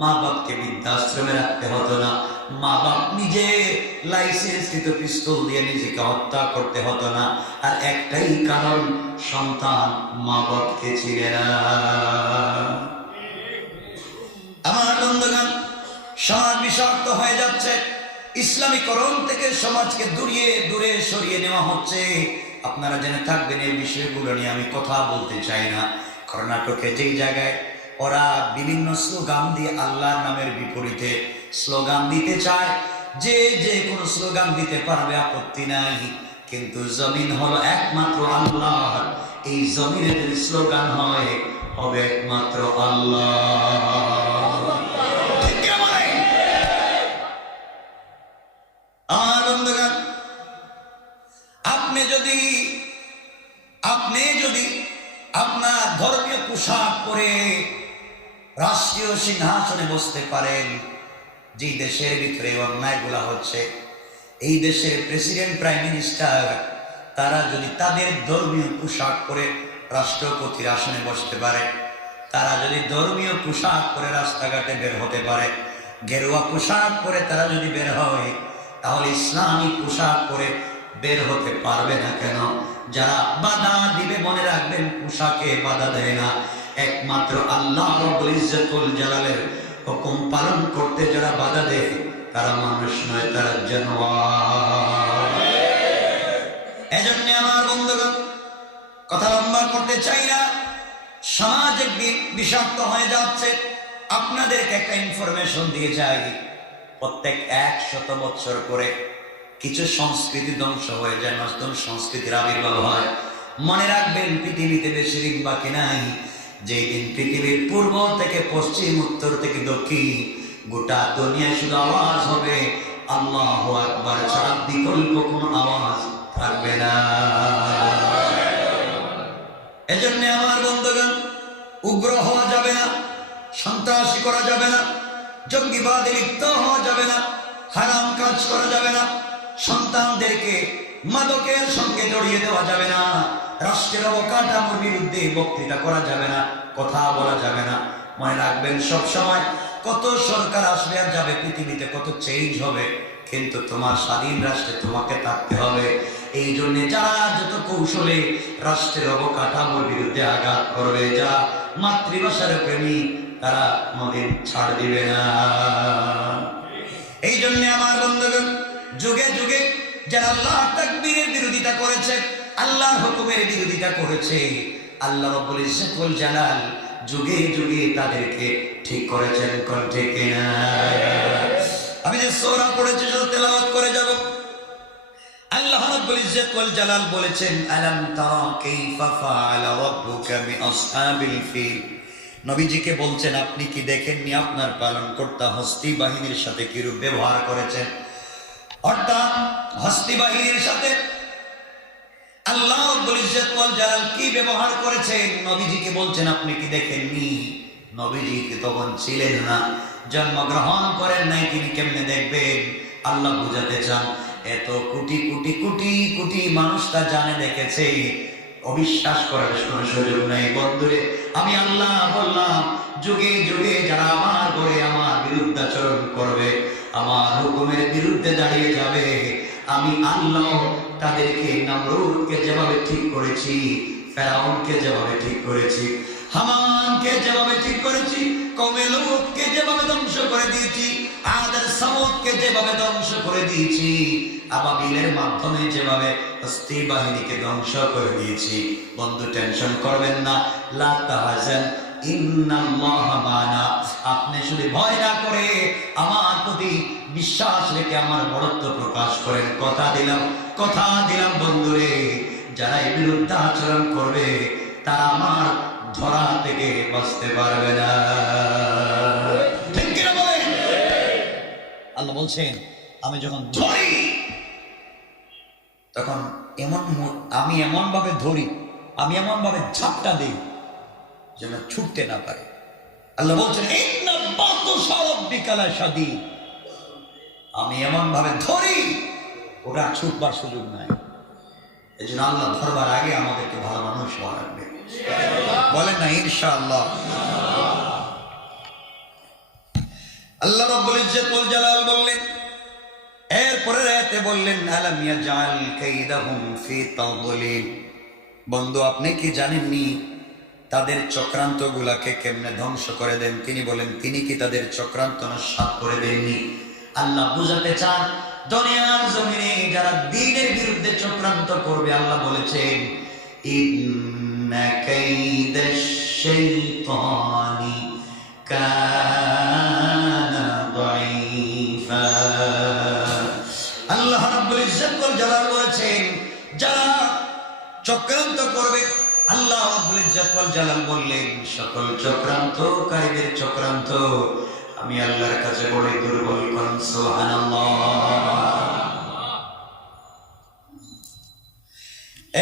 মা বাপকে বৃদ্ধাশ্রমে রাখতে হতো না, মা বাপ নিজে লাইসেন্সকৃত পিস্তল দিয়ে নিজেকে হত্যা করতে হতো না। আর একটাই কারণ, সন্তান মা বাপকে চিনে না। আমার বন্ধুগণ, সমাজ বিষাক্ত হয়ে যাচ্ছে। ইসলামীকরণ থেকে সমাজকে দূরে সরিয়ে নেওয়া হচ্ছে। আপনারা জেনে থাকবেন, এই বিষয়গুলো নিয়ে আমি কথা বলতে চাই না। কর্ণাটকে যেই জায়গায় ওরা বিভিন্ন স্লোগান দিয়ে আল্লাহর নামের বিপরীতে স্লোগান দিতে চায়, যে কোনো স্লোগান দিতে পারবে, আপত্তি নাই। কিন্তু জমিন হলো একমাত্র আল্লাহ। এই জমিনে যদি স্লোগান হয়, হবে একমাত্র আল্লাহ। আমার বন্ধুগণ, আপনি যদি আপনার ধর্মীয় পোশাক পরে রাষ্ট্রীয় সিংহাসনে বসতে পারেন, যে দেশের ভিতরে অন্যায়গুলা হচ্ছে, এই দেশের প্রেসিডেন্ট, প্রাইম মিনিস্টার, তারা যদি তাদের ধর্মীয় পোশাক পরে রাষ্ট্রপতির আসনে বসতে পারে, তারা যদি ধর্মীয় পোশাক পরে রাস্তাঘাটে বের হতে পারে, গেরুয়া পোশাক পরে তারা যদি বের হয়, তাহলে ইসলামিক পোশাক পরে বের হতে পারবে না কেন? যারা বাধা দিবে, মনে রাখবেন, পোশাকে বাধা দেয় না, একমাত্র আল্লাহ রাব্বুল ইজ্জত ওয়াল জালালের হুকুম পালন করতে যারা বাধা দেয়, তারা মানুষ নয়, তারা জানোয়ার। এজন্য আমার বন্ধুগণ, কথা লম্বা করতে চাই না, সমাজ একদিন বিষাক্ত হয়ে যাচ্ছে। আপনাদেরকে একটা ইনফরমেশন দিয়ে যাই, প্রত্যেক 100 বছর করে কিছু সংস্কৃতি ধ্বংস হয়ে যায়, নতুন সংস্কৃতির আবির্ভাব হয়। মনে রাখবেন, পৃথিবীতে বেশি দিন বাকি নাই, যেই দিন পৃথিবীর পূর্ব থেকে পশ্চিম, উত্তর থেকে দক্ষিণ, গোটা দুনিয়ায় শুধু আওয়াজ হবে আল্লাহু আকবার ছাড়া বিকল্প কোনো আওয়াজ থাকবে না। এজন্য আমার বন্ধুগণ, উগ্র হওয়া যাবে না, সন্ত্রাসী করা যাবে না, জঙ্গিবাদে লিপ্ত হওয়া যাবে না, হারাম কাজ করা যাবে না, সন্তানদেরকে মাদকের সঙ্গে জড়িয়ে দেওয়া যাবে না, রাষ্ট্রের অবকাঠামোর বিরুদ্ধে বক্তৃতা করা যাবে না, কথা বলা যাবে না। মনে রাখবেন, সব সময় কত সরকার আসবে আর যাবে, পৃথিবীতে কত চেঞ্জ হবে, কিন্তু তোমার স্বাধীন রাষ্ট্রে তোমাকে থাকতে হবে। এই জন্য যারা যত কৌশলে রাষ্ট্রের অবকাঠামোর বিরুদ্ধে আঘাত করবে, যারা মাতৃভাষার প্রেমী, তারা কোনদিন ছাড় দিবে না। এই জন্য আমার বন্ধুগণ, যুগে যুগে যারা আল্লাহ তাকবীরের বিরোধিতা করেছে, আল্লাহর হুকুমের বিরোধিতা করেছে, আল্লাহ রাব্বুল ইজ্জত ওয়াল জালাল যুগে যুগে তাদেরকে ঠিক করেছেন। কোন ঠিক কিনা? আমি যে সূরা পড়েছি সেটা তেলাওয়াত করে যাব। আল্লাহ রাব্বুল ইজ্জত ওয়াল জালাল বলেছেন, আলাম তারা কাইফা ফাআলা রাব্বুকা বিআসহাবিল ফিল। নবীজিকে বলছেন, আপনি কি দেখেননি আপনার পালনকর্তা হস্তি বাহিনীর সাথে কিরূপ ব্যবহার করেছেন? অর্থাৎ হস্তি বাহিনীর সাথে আল্লাহ রাব্বুল ইজ্জত ওয়াল জালাল কি ব্যবহার করেছেন নবীজিকে বলছেন আপনি কি দেখেননি? নবীজি তখন ছিলেন না, জন্মগ্রহণ করেন নাই, তিনি কেমনে দেখবেন? আল্লাহ বুঝাতে চান এত কোটি কোটি কোটি কোটি মানুষ তা জানে দেখেছে, অবিশ্বাস করার কোনো সুযোগ নাই। বন্ধুরে, আমি আল্লাহ বললাম যুগে যুগে যারা আমার ঘরে আমার বিরুদ্ধাচরণ করবে, আমার হুকুমের বিরুদ্ধে দাঁড়িয়ে যাবে, আমি আল্লাহ তাদেরকে নমরুদকে যেভাবে ঠিক করেছি, ফেরাউনকে যেভাবে ঠিক করেছি, হামানকে যেভাবে ঠিক করেছি, কওমে লূতকে যেভাবে ধ্বংস করে দিয়েছি, আদ আর সামুদকে যেভাবে ধ্বংস করে দিয়েছি, আবাবিলের মাধ্যমে যেভাবে হস্তি বাহিনীকে ধ্বংস করে দিয়েছি। বন্ধু, টেনশন করবেন না, লা তাহজান ইন্নাল্লাহা মা'না। আপনি শুধু ভয় না করে আমার প্রতি বিশ্বাস রেখে আমার বড়ত্ব প্রকাশ করেন। কথা দিলাম বন্ধুরে, যারা এই বিরুদ্ধে আচরণ করবে তারা আমার ধরা থেকে বাঁচতে পারবে না। ঠিক কিনা বলেন? আল্লাহ বলছেন আমি যখন ধরি তখন আমি এমন ভাবে ধরি, আমি এমন ভাবে ঝাপটা দিই যেন ছুটতে না পারে। আল্লাহ বলছেন ইন্না বাতশা রাব্বিকা লাশাদীদ। আমি এমন ভাবে ধরি ওরা ছুটবার সুযোগ নাই। এই জন্য আল্লাহ ধরবার আগে আমাদেরকে ভালো মানুষ হওয়া লাগবে। বলেন না ইনশাআল্লাহ। আল্লাহ রাব্বুল ইজ্জত ওয়াল জালাল বললেন, এরপরে রাতে বললেন আলাম ইয়াজআল কাইদাহুম ফি তাদলিল। বন্ধু, আপনি কি জানেননি তাদের চক্রান্ত গুলাকে কেমনে ধ্বংস করে দেন? তিনি বলেন তিনি কি তাদের চক্রান্ত নস্যাৎ করে দেননি? আল্লাহ বুঝাতে চান দুনিয়ার জমিনে যারা দ্বীনের বিরুদ্ধে চক্রান্ত করবে, আল্লাহ বলেছেন ইন্না কাইদাশ শাইতানি কানা দাঈফা। আল্লাহ রাব্বুল ইজ্জত ওয়াল জালাল বলেছেন যারা চক্রান্ত করবে, আল্লাহ রাব্বুল ইজ্জত ওয়াল জালাল বললেন সকল চক্রান্তকারীদের চক্রান্ত আমি আল্লাহর কাছে বড় দুর্বল। কোন সুবহানাল্লাহ।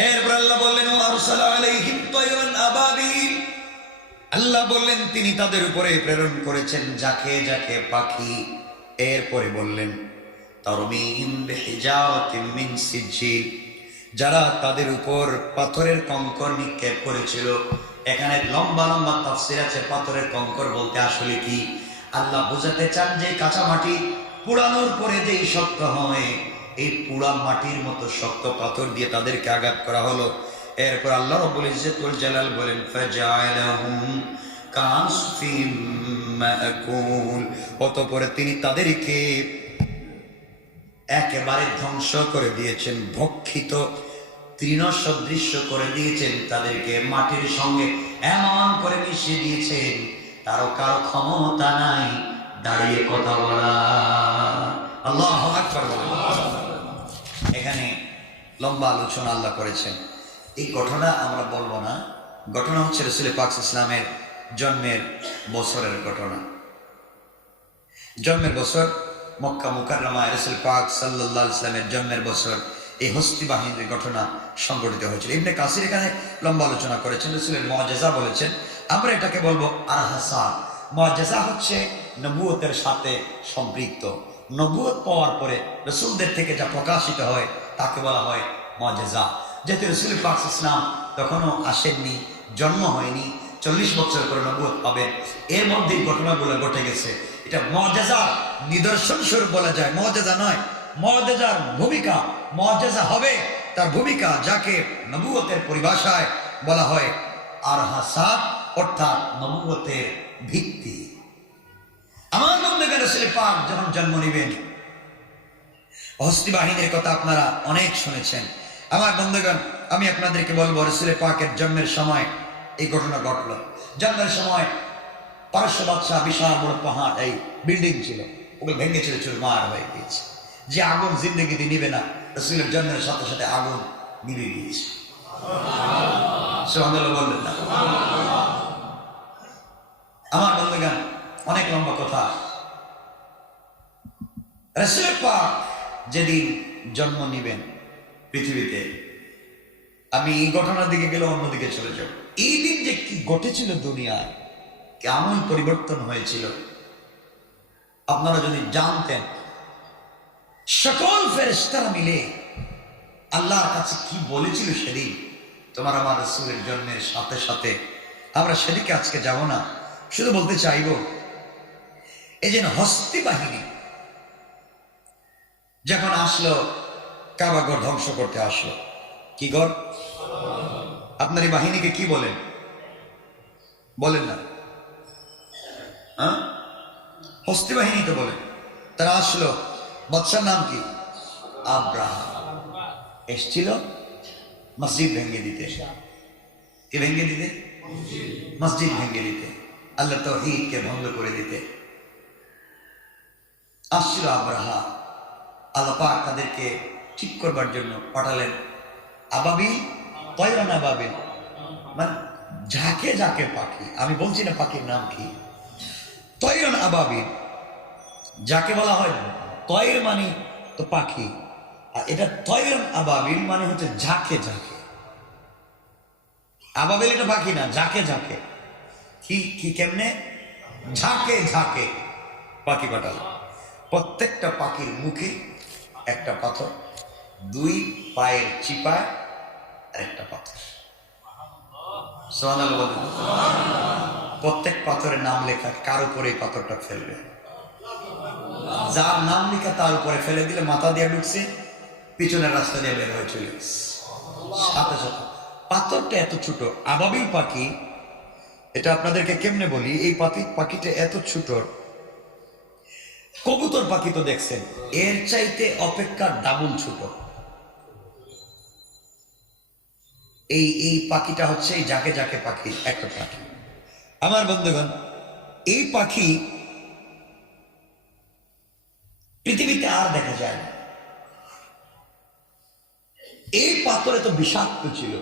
এরপর আল্লাহ বললেন আরসালা আলাইহিম তায়রান আবাবিল। আল্লাহ বললেন তিনি তাদের উপরে প্রেরণ করেছেন যাকে যাকে পাখি। এরপরে বললেন তারমিহিম বিহিজারাতিন মিন সিজিল। যারা তাদের উপর পাথরের কঙ্কর নিক্ষেপ করেছিল। এখানে লম্বা লম্বা তাফসীর আছে পাথরের কঙ্কর বলতে আসলে কি। আল্লাহ বোঝাতে চান যে কাঁচা মাটি পোড়ানোর পরে যেই শক্ত হয়, এই পোড়া মাটির মতো শক্ত পাথর দিয়ে তাদেরকে আঘাত করা হলো। এরপর আল্লাহ রাব্বুল ইজ্জত ওয়াল জালাল বলেন ফাজআলাহুম কাসফিম মাকুল। অতঃপর তিনি তাদেরকে একেবারে ধ্বংস করে দিয়েছেন, ভক্ষিত তৃণ সদৃশ্য করে দিয়েছেন। তাদেরকে মাটির সঙ্গে এমন করে মিশিয়ে দিয়েছেন তারও কারো ক্ষমতা নাই দাঁড়িয়ে কথা বলা। আল্লাহু আকবার বলেন। এখানে লম্বা আলোচনা আল্লাহ করেছেন। এই ঘটনা আমরা বলবো না, ঘটনা হচ্ছে রাসূল পাক ইসলামের জন্মের বছরের ঘটনা। জন্মের বছর মক্কা মুকাররমায় রাসূল পাক সাল্লাল্লাহু আলাইহি ওয়াসাল্লামের জন্মের বছর এই হস্তি বাহিনীর ঘটনা সংঘটিত হয়েছিল। ইবনে কাসির এখানে লম্বা আলোচনা করেছেন, রাসূলের মুআজিজা বলেছেন। আমরা এটাকে বলবো আরহাসা। মুআজিজা হচ্ছে নবুয়তের সাথে সম্পৃক্ত। নবুয়ত পাওয়ার পরে রাসূলদের থেকে যা প্রকাশিত হয় তাকে বলা হয় মুআজিজা। যেহেতু রাসূল পাক ইসলাম তখনও আসেননি, জন্ম হয়নি, 40 বছর করে নবুয়ত পাবেন, এর মধ্যে ঘটনাগুলো ঘটে গেছে। এটা মুআজিজার নিদর্শন স্বরূপ বলা যায়, মুআজিজা নয়। মুআজিজার ভূমিকা, মুআজিজা হবে তার ভূমিকা, যাকে নবুয়তের পরিভাষায় বলা হয় আরহাসা, অর্থাৎ নবুয়তের ভিত্তি। আমার বন্ধুগণ, রাসূল পাক যখন জন্ম নেবেন, হস্তি বাহিনীর কথা আপনারা অনেক শুনেছেন। আমার বন্ধুগণ, আমি আপনাদেরকে বলবো রাসূল পাকের জন্মের সময় এই ঘটনা ঘটলো। জন্মের সময় পারস্য বাদশাহ বিশাল বড় পাহাড়, এই বিল্ডিং ছিল, ওগুলো ভেঙেছিল, চুরমার হয়ে গিয়েছে। যে আগুন জিন্দগিতে নিবে না, রাসূলের জন্মের সাথে সাথে আগুন নিভে গিয়েছে। সুবহানাল্লাহ বললেন না? আমার বন্ধুগণ, অনেক লম্বা কথা। রাসূল পাক যেদিন জন্ম নিবেন পৃথিবীতে, আমি এই ঘটনার দিকে গেলে অন্যদিকে চলে যাব। এই দিন যে কি ঘটেছিল দুনিয়ায়, কেমন পরিবর্তন হয়েছিল আপনারা যদি জানতেন। সকল ফেরেশতারা মিলে আল্লাহর কাছে কি বলেছিল সেদিন, তোমার আমার রাসূলের জন্মের সাথে সাথে। আমরা সেদিকে আজকে যাব না, শুধু বলতে চাইব এই যে হস্তি বাহিনী যখন আসলো কাবাগর ধ্বংস করতে আসলো, কি গর আপনার এই বাহিনীকে কি বলেন? বলেন না? হ্যাঁ, হস্তি বাহিনী তো বলেন। তারা আসলো, বাদশার নাম কি? আব্রাহা। এসছিল মসজিদ ভেঙে দিতে। কি ভেঙে দিতে? মসজিদ ভেঙে দিতে, আল্লাহ তাওহীদকে ভঙ্গ করে দিতে আসছিল আব্রাহা। আল্লাহ পাক তাদেরকে ঠিক করবার জন্য পাঠালেন আবাবিল, তয়রান আবাবিল, মানে ঝাঁকে ঝাঁকে পাখি। আমি বলছি না পাখির নাম কি, তয়রান আবাবিল। যাকে বলা হয় তয়ের মানে তো পাখি, আর এটা তয়রান আবাবিল মানে হচ্ছে ঝাঁকে ঝাঁকে। আবাবিল এটা পাখি না, ঝাঁকে ঝাঁকে। কি কি কেমনে? ঝাঁকে ঝাঁকে পাখি পাঠাল। প্রত্যেকটা পাখির মুখে একটা পাথর, দুই পায়ের চিপায় আর একটা পাথর। সুবহানাল্লাহ বলেন। প্রত্যেক পাথরের নাম লেখা, কার উপরে এই পাথরটা ফেলবে, যার নাম লেখা তার উপরে ফেলে দিলে মাথা দিয়ে ঢুকছে, পিছনের রাস্তা দিয়ে বের হয়ে চলে গেছে সাথে সাথে। পাথরটা এত ছোট, আবাবিল পাখি, এটা আপনাদেরকে কেমনে বলি, এই পাখিটা এত ছোট। কবুতর পাখি তো দেখছেন, এর চাইতে অপেক্ষা ডাবল ছোট। এই পাখিটা হচ্ছে এই ঝাঁকে ঝাঁকে পাখি একটা পাখি। আমার বন্ধুগণ, এই পাখি পৃথিবীতে আর দেখা যায় না। এই পাথর এত বিষাক্ত ছিল,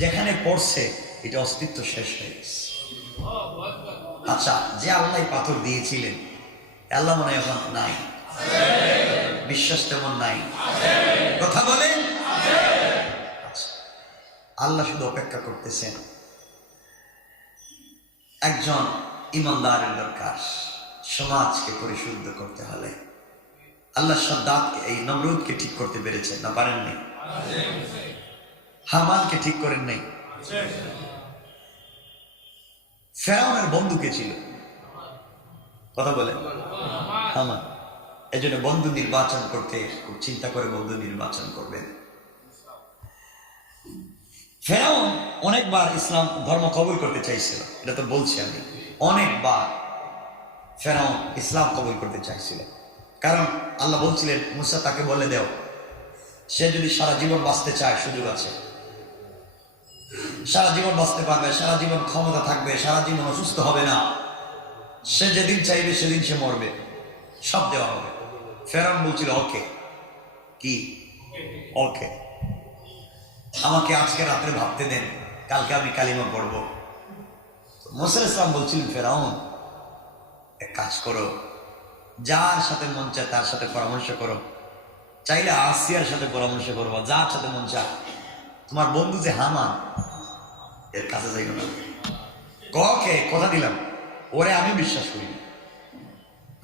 যেখানে পড়ছে এটা অস্তিত্ব শেষ হয়ে গেছে। আচ্ছা, যে আল্লাহ পাথর দিয়েছিলেন, আল্লাহ মনে হয় এখন নাই, বিশ্বাস তেমন নাই, কথা বলেন। আচ্ছা, আল্লাহ শুধু অপেক্ষা করতেছেন একজন ইমানদারের দরকার। সমাজকে পরিশুদ্ধ করতে হলে আল্লাহ সাদ্দাতকে, এই নমরুদকে ঠিক করতে পেরেছেন না? পারেননি? হামানকে ঠিক করেন নাই? ফেরাউনের বন্ধুকে ছিল, কথা বলে হামান। এই জন্য বন্ধু নির্বাচন করতে খুব চিন্তা করে বন্ধু নির্বাচন করবেন। ফেরাউন অনেকবার ইসলাম ধর্ম কবুল করতে চাইছিল, এটা তো বলছি আমি, অনেকবার ফেরাউন ইসলাম কবুল করতে চাইছিল। কারণ আল্লাহ বলছিলেন মুসা তাকে বলে দেও, সে যদি সারা জীবন বাঁচতে চায় সুযোগ আছে, সারা জীবন বাঁচতে পারবে, সারা জীবন ক্ষমতা থাকবে, সারা জীবন অসুস্থ হবে না, সে যেদিন চাইবে সেদিন সে মরবে, সব দেওয়া হবে। ফেরাউন বলছিল ওকে, কি ওকে, আমাকে আজকে রাত্রে ভাবতে দেন, কালকে আমি কালিমা পড়ব। মুসা ইসলাম বলছিলেন ফেরাউন এক কাজ করো, যার সাথে মন চায় তার সাথে পরামর্শ করো, চাইলে আসিয়ার সাথে পরামর্শ করবো, যার সাথে মন চায়। তোমার বন্ধু যে হামান, এর কাছে যাইও না। কে কথা দিলাম, ওরে আমি বিশ্বাস করি না,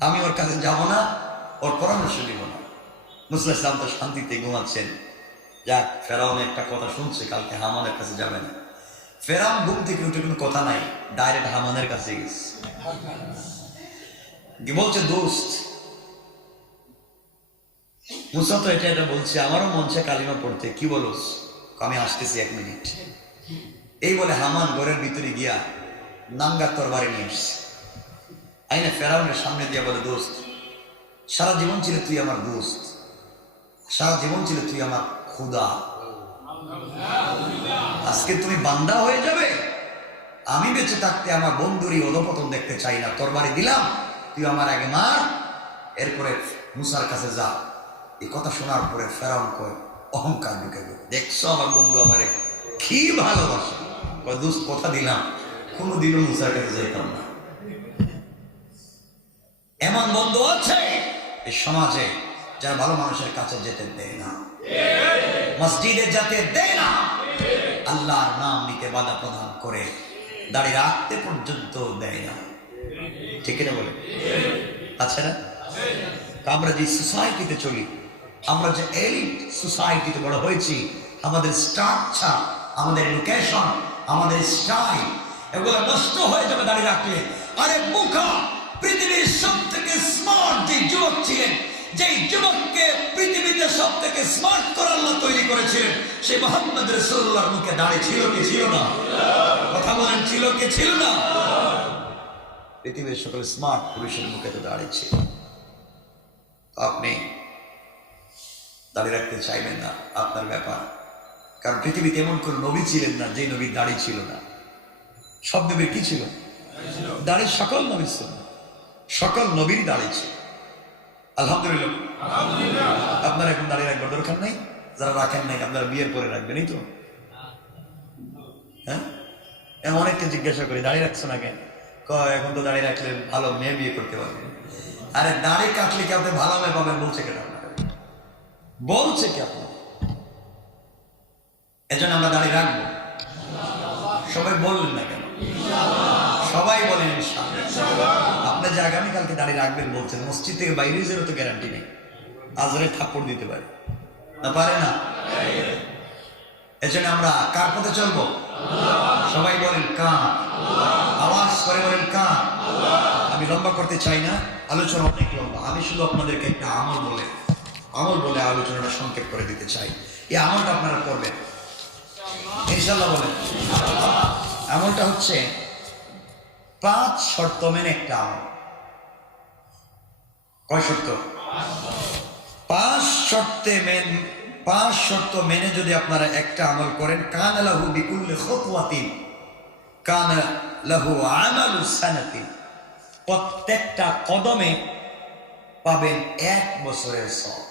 আমি ওর কাছে যাব না, ওর পরামর্শ দিব না। মুসা ইসলাম তো শান্তিতে ঘুমাচ্ছেন। যাক, ফেরাউন একটা কথা শুনছে, কালকে হামানের কাছে যাবে না। ফেরাউন ঘুম থেকে উঠে কোনো কথা নাই, ডাইরেক্ট হামানের কাছে গেছে, বলছে দোস্ত, মুসা তো এটা বলছে, আমারও মন চায় কালিমা পড়তে, কি বলোস? আমি আসতেছি 1 মিনিট। এই বলে হামান ঘরের ভিতরে গিয়া নাঙ্গা তরবারি নিয়ে আসছে, আইনা ফেরাউনের সামনে দিয়া বলে, দোস্ত, সারা জীবন ছিল তুই আমার দোস্ত, সারা জীবন ছিল তুই আমার খুদা, আজকে তুমি বান্দা হয়ে যাবে। আমি বেঁচে থাকতে আমার বন্ধুরই অধপতন দেখতে চাই না, তরবারি দিলাম, তুই আমার আগে মার, এরপরে মুসার কাছে যা। এই কথা শোনার পরে ফেরাউন কয়, অহংকার ঢুকে গেল, দেখছো আমার বন্ধু আমারে কি ভালোবাসে, দোস্ত কথা দিলাম, কোনোদিনও মুসার কাছে যাইতাম না। এমন বন্ধু আছে এই সমাজে, যারা ভালো মানুষের কাছে যেতে দেয় না, মসজিদে যেতে দেয় না, আল্লাহর নাম নিতে বাধা প্রদান করে, দাড়ি রাখতে পর্যন্ত দেয় না। ঠিক না বলে? আছে না? আমরা যে সোসাইটিতে চলি, আমরা যে এলিট সোসাইটিতে বড় হয়েছি, আমাদের স্ট্রাকচার, আমাদের এডুকেশন, আমাদের স্টাইল এগুলো নষ্ট হয়ে যাবে দাঁড়িয়ে রাখলে। আরে মুখা পৃথিবীর সব থেকে স্মার্ট যে যুবক ছিলেন, যেই যুবককে পৃথিবীতে সব থেকে স্মার্ট করে আল্লাহ তৈরি করেছিলেন, সেই মুহাম্মদ রাসূলুল্লাহর মুখে দাড়ি ছিল কি ছিল না? কথা বলেন, ছিল কি ছিল না? পৃথিবীর সকল স্মার্ট পুরুষের মুখে তো দাড়ি ছিল। আপনি দাঁড়িয়ে রাখতে চাইবেন না, আপনার ব্যাপার। কারণ পৃথিবীতে এমন কোন নবী ছিলেন না যে নবীর দাড়ি ছিল না। সব নবীর কি ছিল? দাড়ি। সকল নবীর ছিল, সকল নবীর দাড়ি ছিল। আলহামদুলিল্লাহ। আপনারা এখন দাঁড়িয়ে রাখবার দরকার নেই, যারা রাখেন নাই আপনারা বিয়ের পরে রাখবেন, এই তো। হ্যাঁ, অনেককে জিজ্ঞাসা করি দাঁড়িয়ে রাখছো না কেন? এখন তো দাঁড়িয়ে রাখলে ভালো মেয়ে বিয়ে করতে পারবেন। আরে দাড়ি কাটলে কি আপনি ভালো মেয়ে পাবেন বলছে কেন? বলছে কি আপনার? এজন্য আমরা দাঁড়িয়ে রাখবো। সবাই বললেন না কেন? সবাই বলেন ইনশাআল্লাহ। আপনি যে আগামীকালকে দাঁড়িয়ে রাখবেন বলছেন, মসজিদ থেকে বাইরে যেরও তো গ্যারান্টি নেই, আজরে থাপ্পড় দিতে পারে না, পারে না? এজন্য আমরা কার পথে চলবো? সবাই বলেন কার, আওয়াজ করে বলেন কার। আমি লম্বা করতে চাই না, আলোচনা অনেক লম্বা। আমি শুধু আপনাদেরকে একটা আমল বলে আলোচনাটা সংক্ষেপ করে দিতে চাই। এই আমলটা আপনারা করবেন ইনশাআল্লাহ। বলেন আমলটা হচ্ছে 5 শর্ত মেনে একটা আমল। কয় শর্ত? 5 শর্ত মেনে যদি আপনারা একটা আমল করেন, কানা লাহু বিকুল্লি খুতওয়াতিন কানা লাহু আমালু সানাতিন, প্রত্যেকটা কদমে পাবেন 1 বছরের সওয়াব।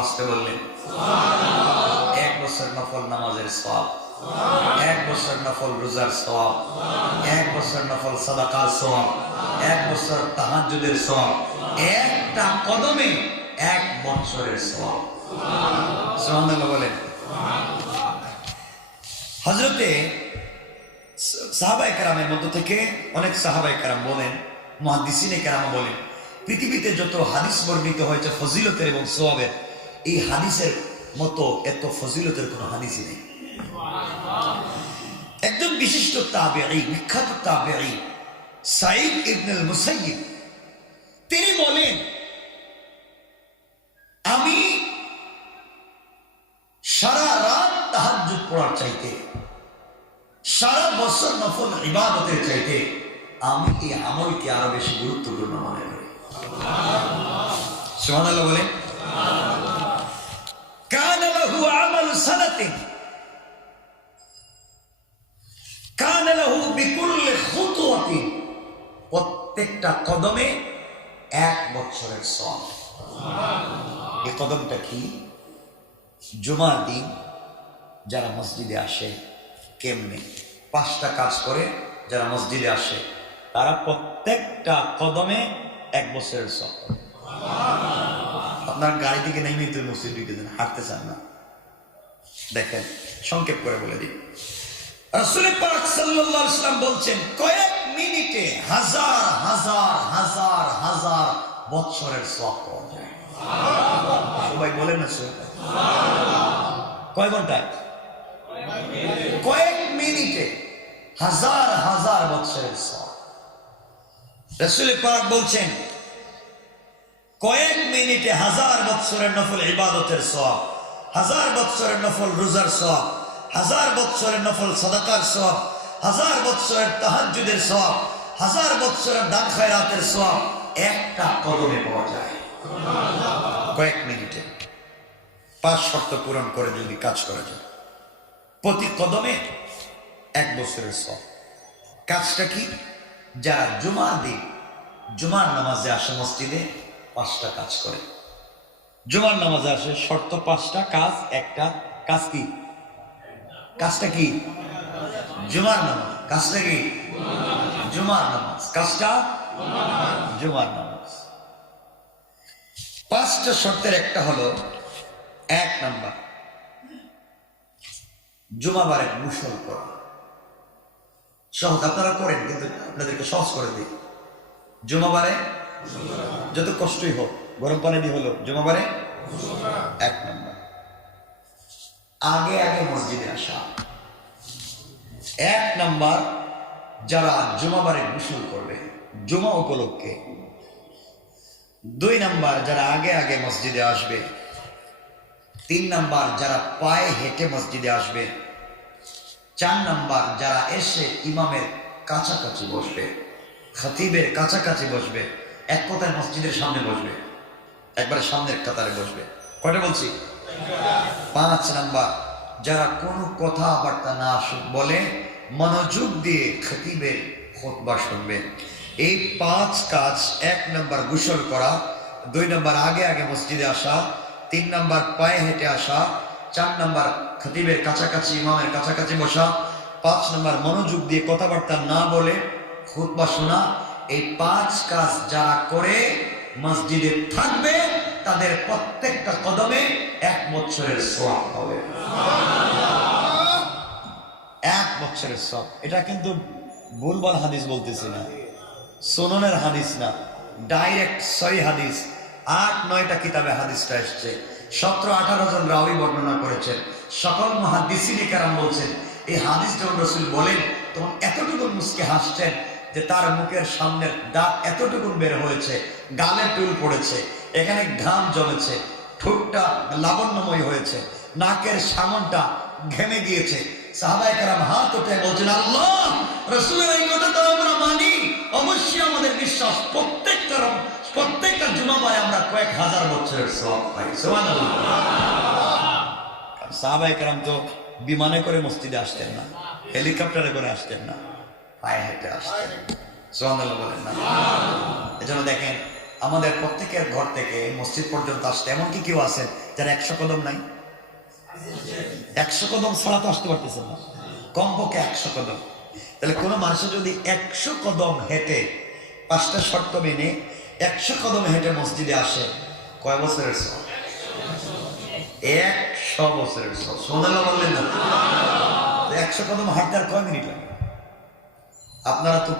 আসতে বললেন 1 বছর নফল নামাজের সওয়াব, 1 বছর নফল রোজার সওয়াব, 1 বছর নফল সাদাকার সওয়াব, 1 বছর তাহাজ্জুদের সওয়াব, একটা কদমে 1 বছরের সওয়াব। সুবহানাল্লাহ বলেন। হযরতে সাহাবায়ে কেরামের মধ্য থেকে অনেক সাহাবায়ে কেরাম বলেন, মুহাদ্দিসিনে কেরাম বলেন, পৃথিবীতে যত হাদিস বর্ণিত হয়েছে ফজিলতের এবং সওয়াবের, এই হাদিসের মতো এত ফজিলতের কোনো হাদিসই নেই। একজন বিশিষ্ট তাবেঈ, বিখ্যাত তাবেঈ সাঈদ ইবনে আল মুসাইয়িব, তিনি বলেন, আমি সারা রাত তাহাজ্জুদ পড়ার চাইতে, সারা বছর নফল ইবাদতের চাইতে আমি এই আমলকে আরো বেশি গুরুত্বপূর্ণ মনে করি। সুবহানাল্লাহ বলেন। কানা লাহু আমালু সানাতিন কানা লাহু বিকুল্লি খুতওয়াতিন, প্রত্যেকটা কদমে 1 বছরের সওয়াব। এই কদমটা কি? জুমার দিন যারা মসজিদে আসে, কেমনে 5টা কাজ করে যারা মসজিদে আসে, তারা প্রত্যেকটা কদমে 1 বছরের সওয়াব। আপনার গাড়ি থেকে নেমেই তো মসজিদ ঢুকে যান, হাঁটতে চান না। দেখেন, সংক্ষেপ করে বলে দিই, রাসূল পাক সাল্লাল্লাহু আলাইহি ওয়াসাল্লাম বলছেন, কয়েক মিনিটে হাজার হাজার হাজার হাজার বছরের সওয়াব পাওয়া যায়। সবাই বলেন না কয় ঘন্টায়? কয়েক মিনিটে হাজার হাজার বছরের সওয়াব। রাসূল পাক বলছেন, কয়েক মিনিটে 1000 বছরের নফল ইবাদতের সওয়াব, 1000 বছরের নফল রোজার সওয়াব, 1000 বছরের নফল সাদাকার সওয়াব, 1000 বছরের তাহাজ্জুদের সওয়াব, 1000 বছরের দান খায়রাতের সওয়াব একটা কদমে পাওয়া যায়। কয়েক মিনিটে 5 শর্ত পূরণ করে যদি কাজ করা যায়, প্রতি কদমে 1 বছরের সওয়াব। কাজটা কি? যারা জুমার দিন জুমার নামাজে আসে মসজিদে, 5টা কাজ করে। জুমার নামাজে আসে, শর্ত 5টা কাজ। একটা কাজ কি? কাজটা কি? জুমার নামাজ। কাজটা কি? জুমার নামাজ। কাজটা জুমার নামাজ। 5টা শর্তের একটা হলো, 1 নাম্বার জুমাবারে গোসল করা। সহজ, আপনারা করেন কিন্তু আপনাদেরকে সহজ করে দিই। জুমাবারে যত কষ্টই হোক, গরম পানি দিয়ে হলো জুমাবারে 1 নাম্বার আগে আগে মসজিদে আসা। 1 নাম্বার যারা জুমাবারে গোসল করবে জুমা উপলক্ষে। 2 নাম্বার যারা আগে আগে মসজিদে আসবে। 3 নাম্বার যারা পায়ে হেঁটে মসজিদে আসবে। 4 নাম্বার যারা এসে ইমামের কাছাকাছি বসবে, খতিবের কাছাকাছি বসবে, এক কথায় মসজিদের সামনে বসবে, একবারে সামনের কাতারে বসবে। কয়টা বলছি? 5 নাম্বার যারা কোনো কথাবার্তা না বলে মনোযোগ দিয়ে খতিবের খুতবা শুনবে। এই 5 কাজ, 1 নাম্বার গোসল করা, 2 নাম্বার আগে আগে মসজিদে আসা, 3 নাম্বার পায়ে হেঁটে আসা, 4 নাম্বার খতিবের কাছাকাছি ইমামের কাছাকাছি বসা, 5 নাম্বার মনোযোগ দিয়ে কথাবার্তা না বলে খুতবা শোনা। এই 5 কাজ যারা করে মসজিদে থাকবে তাদের প্রত্যেকটা কদমে 1 বছরের সওয়াব হবে। 1 বছরের সওয়াব। এটা কিন্তু ভুলভাল হাদিস বলতেছি না, সুননের হাদিস না, ডাইরেক্ট সহিহ হাদিস। 8-9টা কিতাবে হাদিসটা এসছে, 17-18 জন রাবী বর্ণনা করেছেন। সকল মুহাদ্দিসিন কেরাম বলছেন এই হাদিস যখন রাসূল বলেন তখন এতটুকু মুচকে হাসছেন যে তার মুখের সামনের দাঁত এতটুকু বের হয়েছে, গালে টুল পড়েছে, এখানে ঘাম জমেছে, ঠোঁটটা লাবণ্যময় হয়েছে, নাকের সামনটা ঘেমে গিয়েছে। সাহাবায়ে কেরাম হাত উঠে বলছেন, আল্লাহ, রাসূলের এই কথা তো আমরা মানি, অবশ্যই আমাদের বিশ্বাস, প্রত্যেকটা জুমাবারে আমরা কয়েক হাজার বছরের সওয়াব পাই। সুবহানাল্লাহ। সাহাবায়ে কেরাম তো বিমানে করে মসজিদে আসতেন না, হেলিকপ্টারে করে আসতেন না, পায়ে হেঁটে আসতেন। সুবহানাল্লাহ বলেন না? এজন্য দেখেন আমাদের প্রত্যেকের ঘর থেকে মসজিদ পর্যন্ত আসতে এমনকি কেউ আছেন যারা 100 কদম নাই। 100 কদম ছাড়া তো আসতে পারতেছেন না, কমপক্ষে 100 কদম। তাহলে কোনো মানুষের যদি 100 কদম হেঁটে 5টা শর্ত মেনে 100 কদম হেঁটে মসজিদে আসে, কয় বছরের সওয়াব? 100 বছরের সওয়াব। সুবহানাল্লাহ বললেন না? 100 কদম হাঁটতে আর কয় মিনিট লাগে? আপনারা তো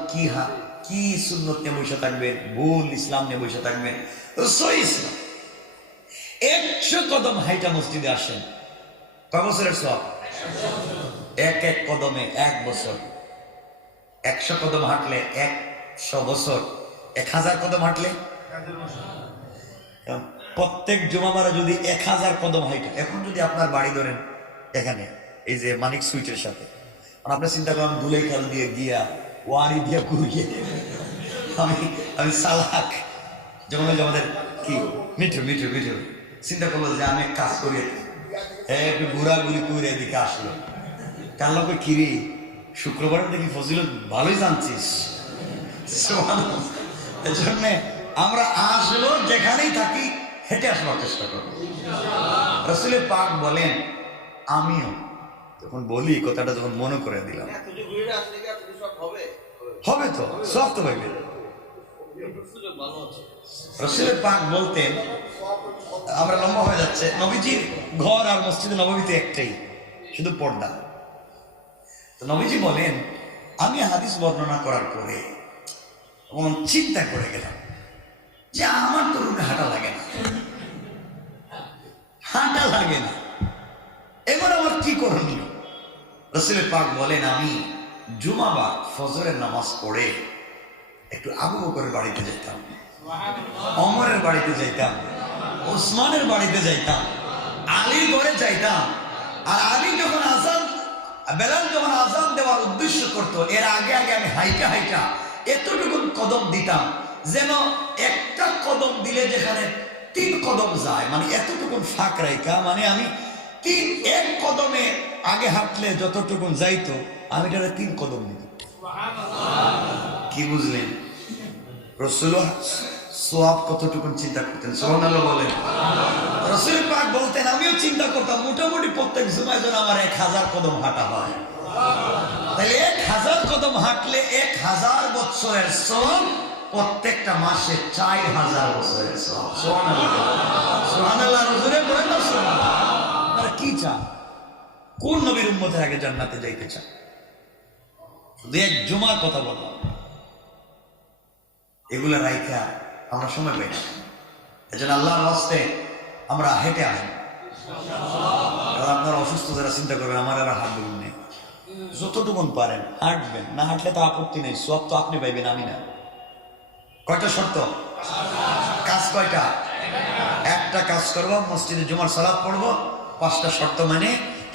কি সুন্নত নিয়ে বসে থাকবেন, ভুল ইসলাম নিয়ে বসে থাকবেন। সহিহ ইসলাম 100 কদম হাইটা মসজিদে আসেন, কয় বছরের সওয়াব? 1 কদমে 1 বছর। 100 কদম হাঁটলে 100 বছর, 1000 কদম হাঁটলে প্রত্যেক জুমাবারে যদি 1000 কদম হাইটা, এখন যদি আপনার বাড়ি ধরেন এখানে এই যে মানিক সুইচের সাথে, আপনি চিন্তা করেন দুলেখাল দিয়ে গিয়া ওয়ারি দিয়ে ঘুরিয়ে আমি সালাক, যেমন আমাদের কি মিঠু চিন্তা করলো যে আমি কাজ করি, একটু ঘোরাঘুরি করে এদিকে আসলো, কার লোক কিরি শুক্রবারের দেখি ফজিলত ভালোই জানছিস। এজন্য আমরা আসলো যেখানেই থাকি হেঁটে আসবার চেষ্টা করবো। রাসূল পাক বলেন, আমিও তখন বলি কথাটা যখন মনে করে দিলাম, হবে তো সব তো পাইবে। রাসূল পাক বলতেন, আমরা লম্বা হয়ে যাচ্ছে, নবীজির ঘর আর মসজিদে নববীতে একটাই, শুধু পর্দা। তো নবীজি বলেন, আমি হাদিস বর্ণনা করার পরে চিন্তা করে গেলাম যে আমার তো রুমে হাঁটা লাগে না, এবার আমার কি করণীয়? রাসূল পাক বলেন, আমি জুমাবার ফজরের নামাজ পড়ে একটু আবু বকরের বাড়িতে যাইতাম, ওমরের বাড়িতে যাইতাম, ওসমানের বাড়িতে যাইতাম, আলীর ঘরে যাইতাম। আর আলী যখন বেলাল যখন আযান দেওয়ার উদ্দেশ্য করতো, এর আগে আমি হাইটা এতটুকু কদম দিতাম যেন একটা কদম দিলে যেখানে 3 কদম যায়, মানে এতটুকু ফাঁক রাইকা, মানে আমি 1 কদমে আগে হাঁটলে যতটুকু যাইতো আমি এটারে 3 কদম দিতাম। কি বুঝলেন? রাসূল সওয়াব কতটুকু চিন্তা করতেন। সুবহানাল্লাহ বলেন। রাসূল পাক বলতেন, আমিও চিন্তা করতাম মোটামুটি প্রত্যেক জুমায় যেন আমার 1000 কদম হাঁটা হয়। তাহলে 1000 কদম হাঁটলে 1000 বছরের সওয়াব প্রত্যেকটা মাসে 4000 বছরের সওয়াব। সুবহানাল্লাহ, সুবহানাল্লাহ। হুজুরে বলেন না সুবহানাল্লাহ। আপনারা কি চান? কোন নবীর উম্মতের আগে জান্নাতে যাইতে চান? শুধু এক জুমার কথা বললাম, এগুলা রাইখা আমরা সময় পাই না। এজন্য আল্লাহর হস্তে আমরা হেঁটে আসি। আর আপনারা অসুস্থ যারা চিন্তা করবেন আমার আর হাঁটবেন নেই, যতটুকুন পারেন হাঁটবেন, না হাঁটলে তো আপত্তি নেই, সব তো আপনি পাইবেন, আমি না। কয়টা শর্ত? কাজ কয়টা? একটা কাজ করবো, মসজিদে জুমার সালাত পড়বো, 5টা শর্ত মানে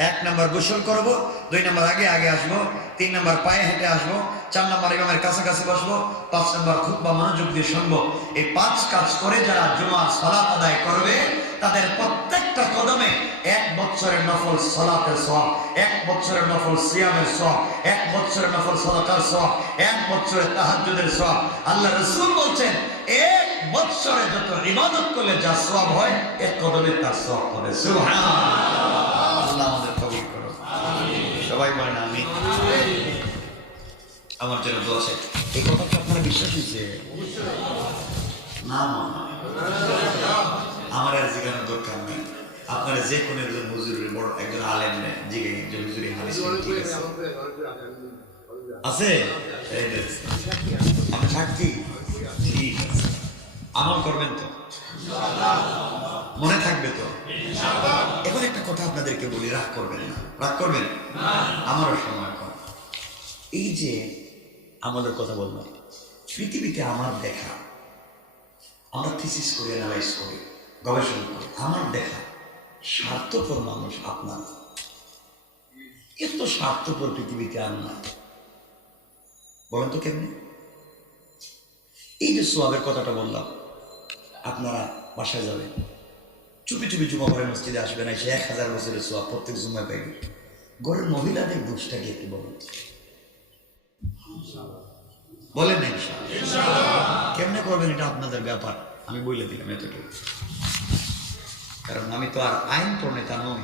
1 নাম্বার গোসল করব, 2 নাম্বার আগে আগে আসবো, 3 নাম্বার পায়ে হেঁটে আসবো, 4 নাম্বার ইমামের কাছাকাছি বসবো, 5 নাম্বার খুতবা মনোযোগ দিয়ে শুনবো। এই 5 কাজ করে যারা জুমার সালাত আদায় করবে তাদের প্রত্যেকটা কদমে 1 বছরের নফল সালাতের সওয়াব, 1 বছরের নফল সিয়ামের সওয়াব, 1 বছরের নফল সাদাকার সওয়াব, 1 বছরের তাহাজ্জুদের সওয়াব। আল্লাহ রাসূল বলছেন 1 বছরে যত ইবাদত করলে যা সওয়াব হয় 1 কদমে তার সওয়াব হবে। সুবহানাল্লাহ। আল্লাহ আমাদের কবুল করুন। সবাই বলেন আমিন। আমার জন্য দোয়া আছে। এই কথা কি আপনারা বিশ্বাস হয়েছে? না মনে হয়। আমার আর জিজ্ঞাসার দরকার নেই। আপনারা যে কোনো একজন হুজুরের বড় একজন আলেম নেন, জিজ্ঞেস যে হুজুরি হাদিস ঠিক আছে আছে? এই দেখছি। আপনি সাক্ষী? ঠিক আছে। আমল করবেন তো? মনে থাকবে তো? এবার একটা কথা আপনাদেরকে বলি, রাগ করবেন না। রাগ করবেন? আমারও সময় কম। এই যে আমাদের কথা বললাম, পৃথিবীতে আমার দেখা, আমরা থিসিস করি, অ্যানালাইজ করি, গবেষণা করি, আমার দেখা স্বার্থপর মানুষ আপনার, এত স্বার্থপর পৃথিবীতে আর না। বলেন তো কেমনি? এই যে সোয়াবের কথাটা বললাম, আপনারা বাসায় যাবেন, চুপি চুপি জুমা পড়ে মসজিদে আসবেন, এসে 1000 বছরের সোয়াব প্রত্যেক জুমায় পাইবেন। ঘরের মহিলাদের দোষটাকে একটু বলেন, বলেন না ইনশাআল্লাহ। কেমনে করবেন এটা আপনাদের ব্যাপার, আমি বলে দিলাম এতটুকু। কারণ আমি তো আর আইন প্রণেতা নই।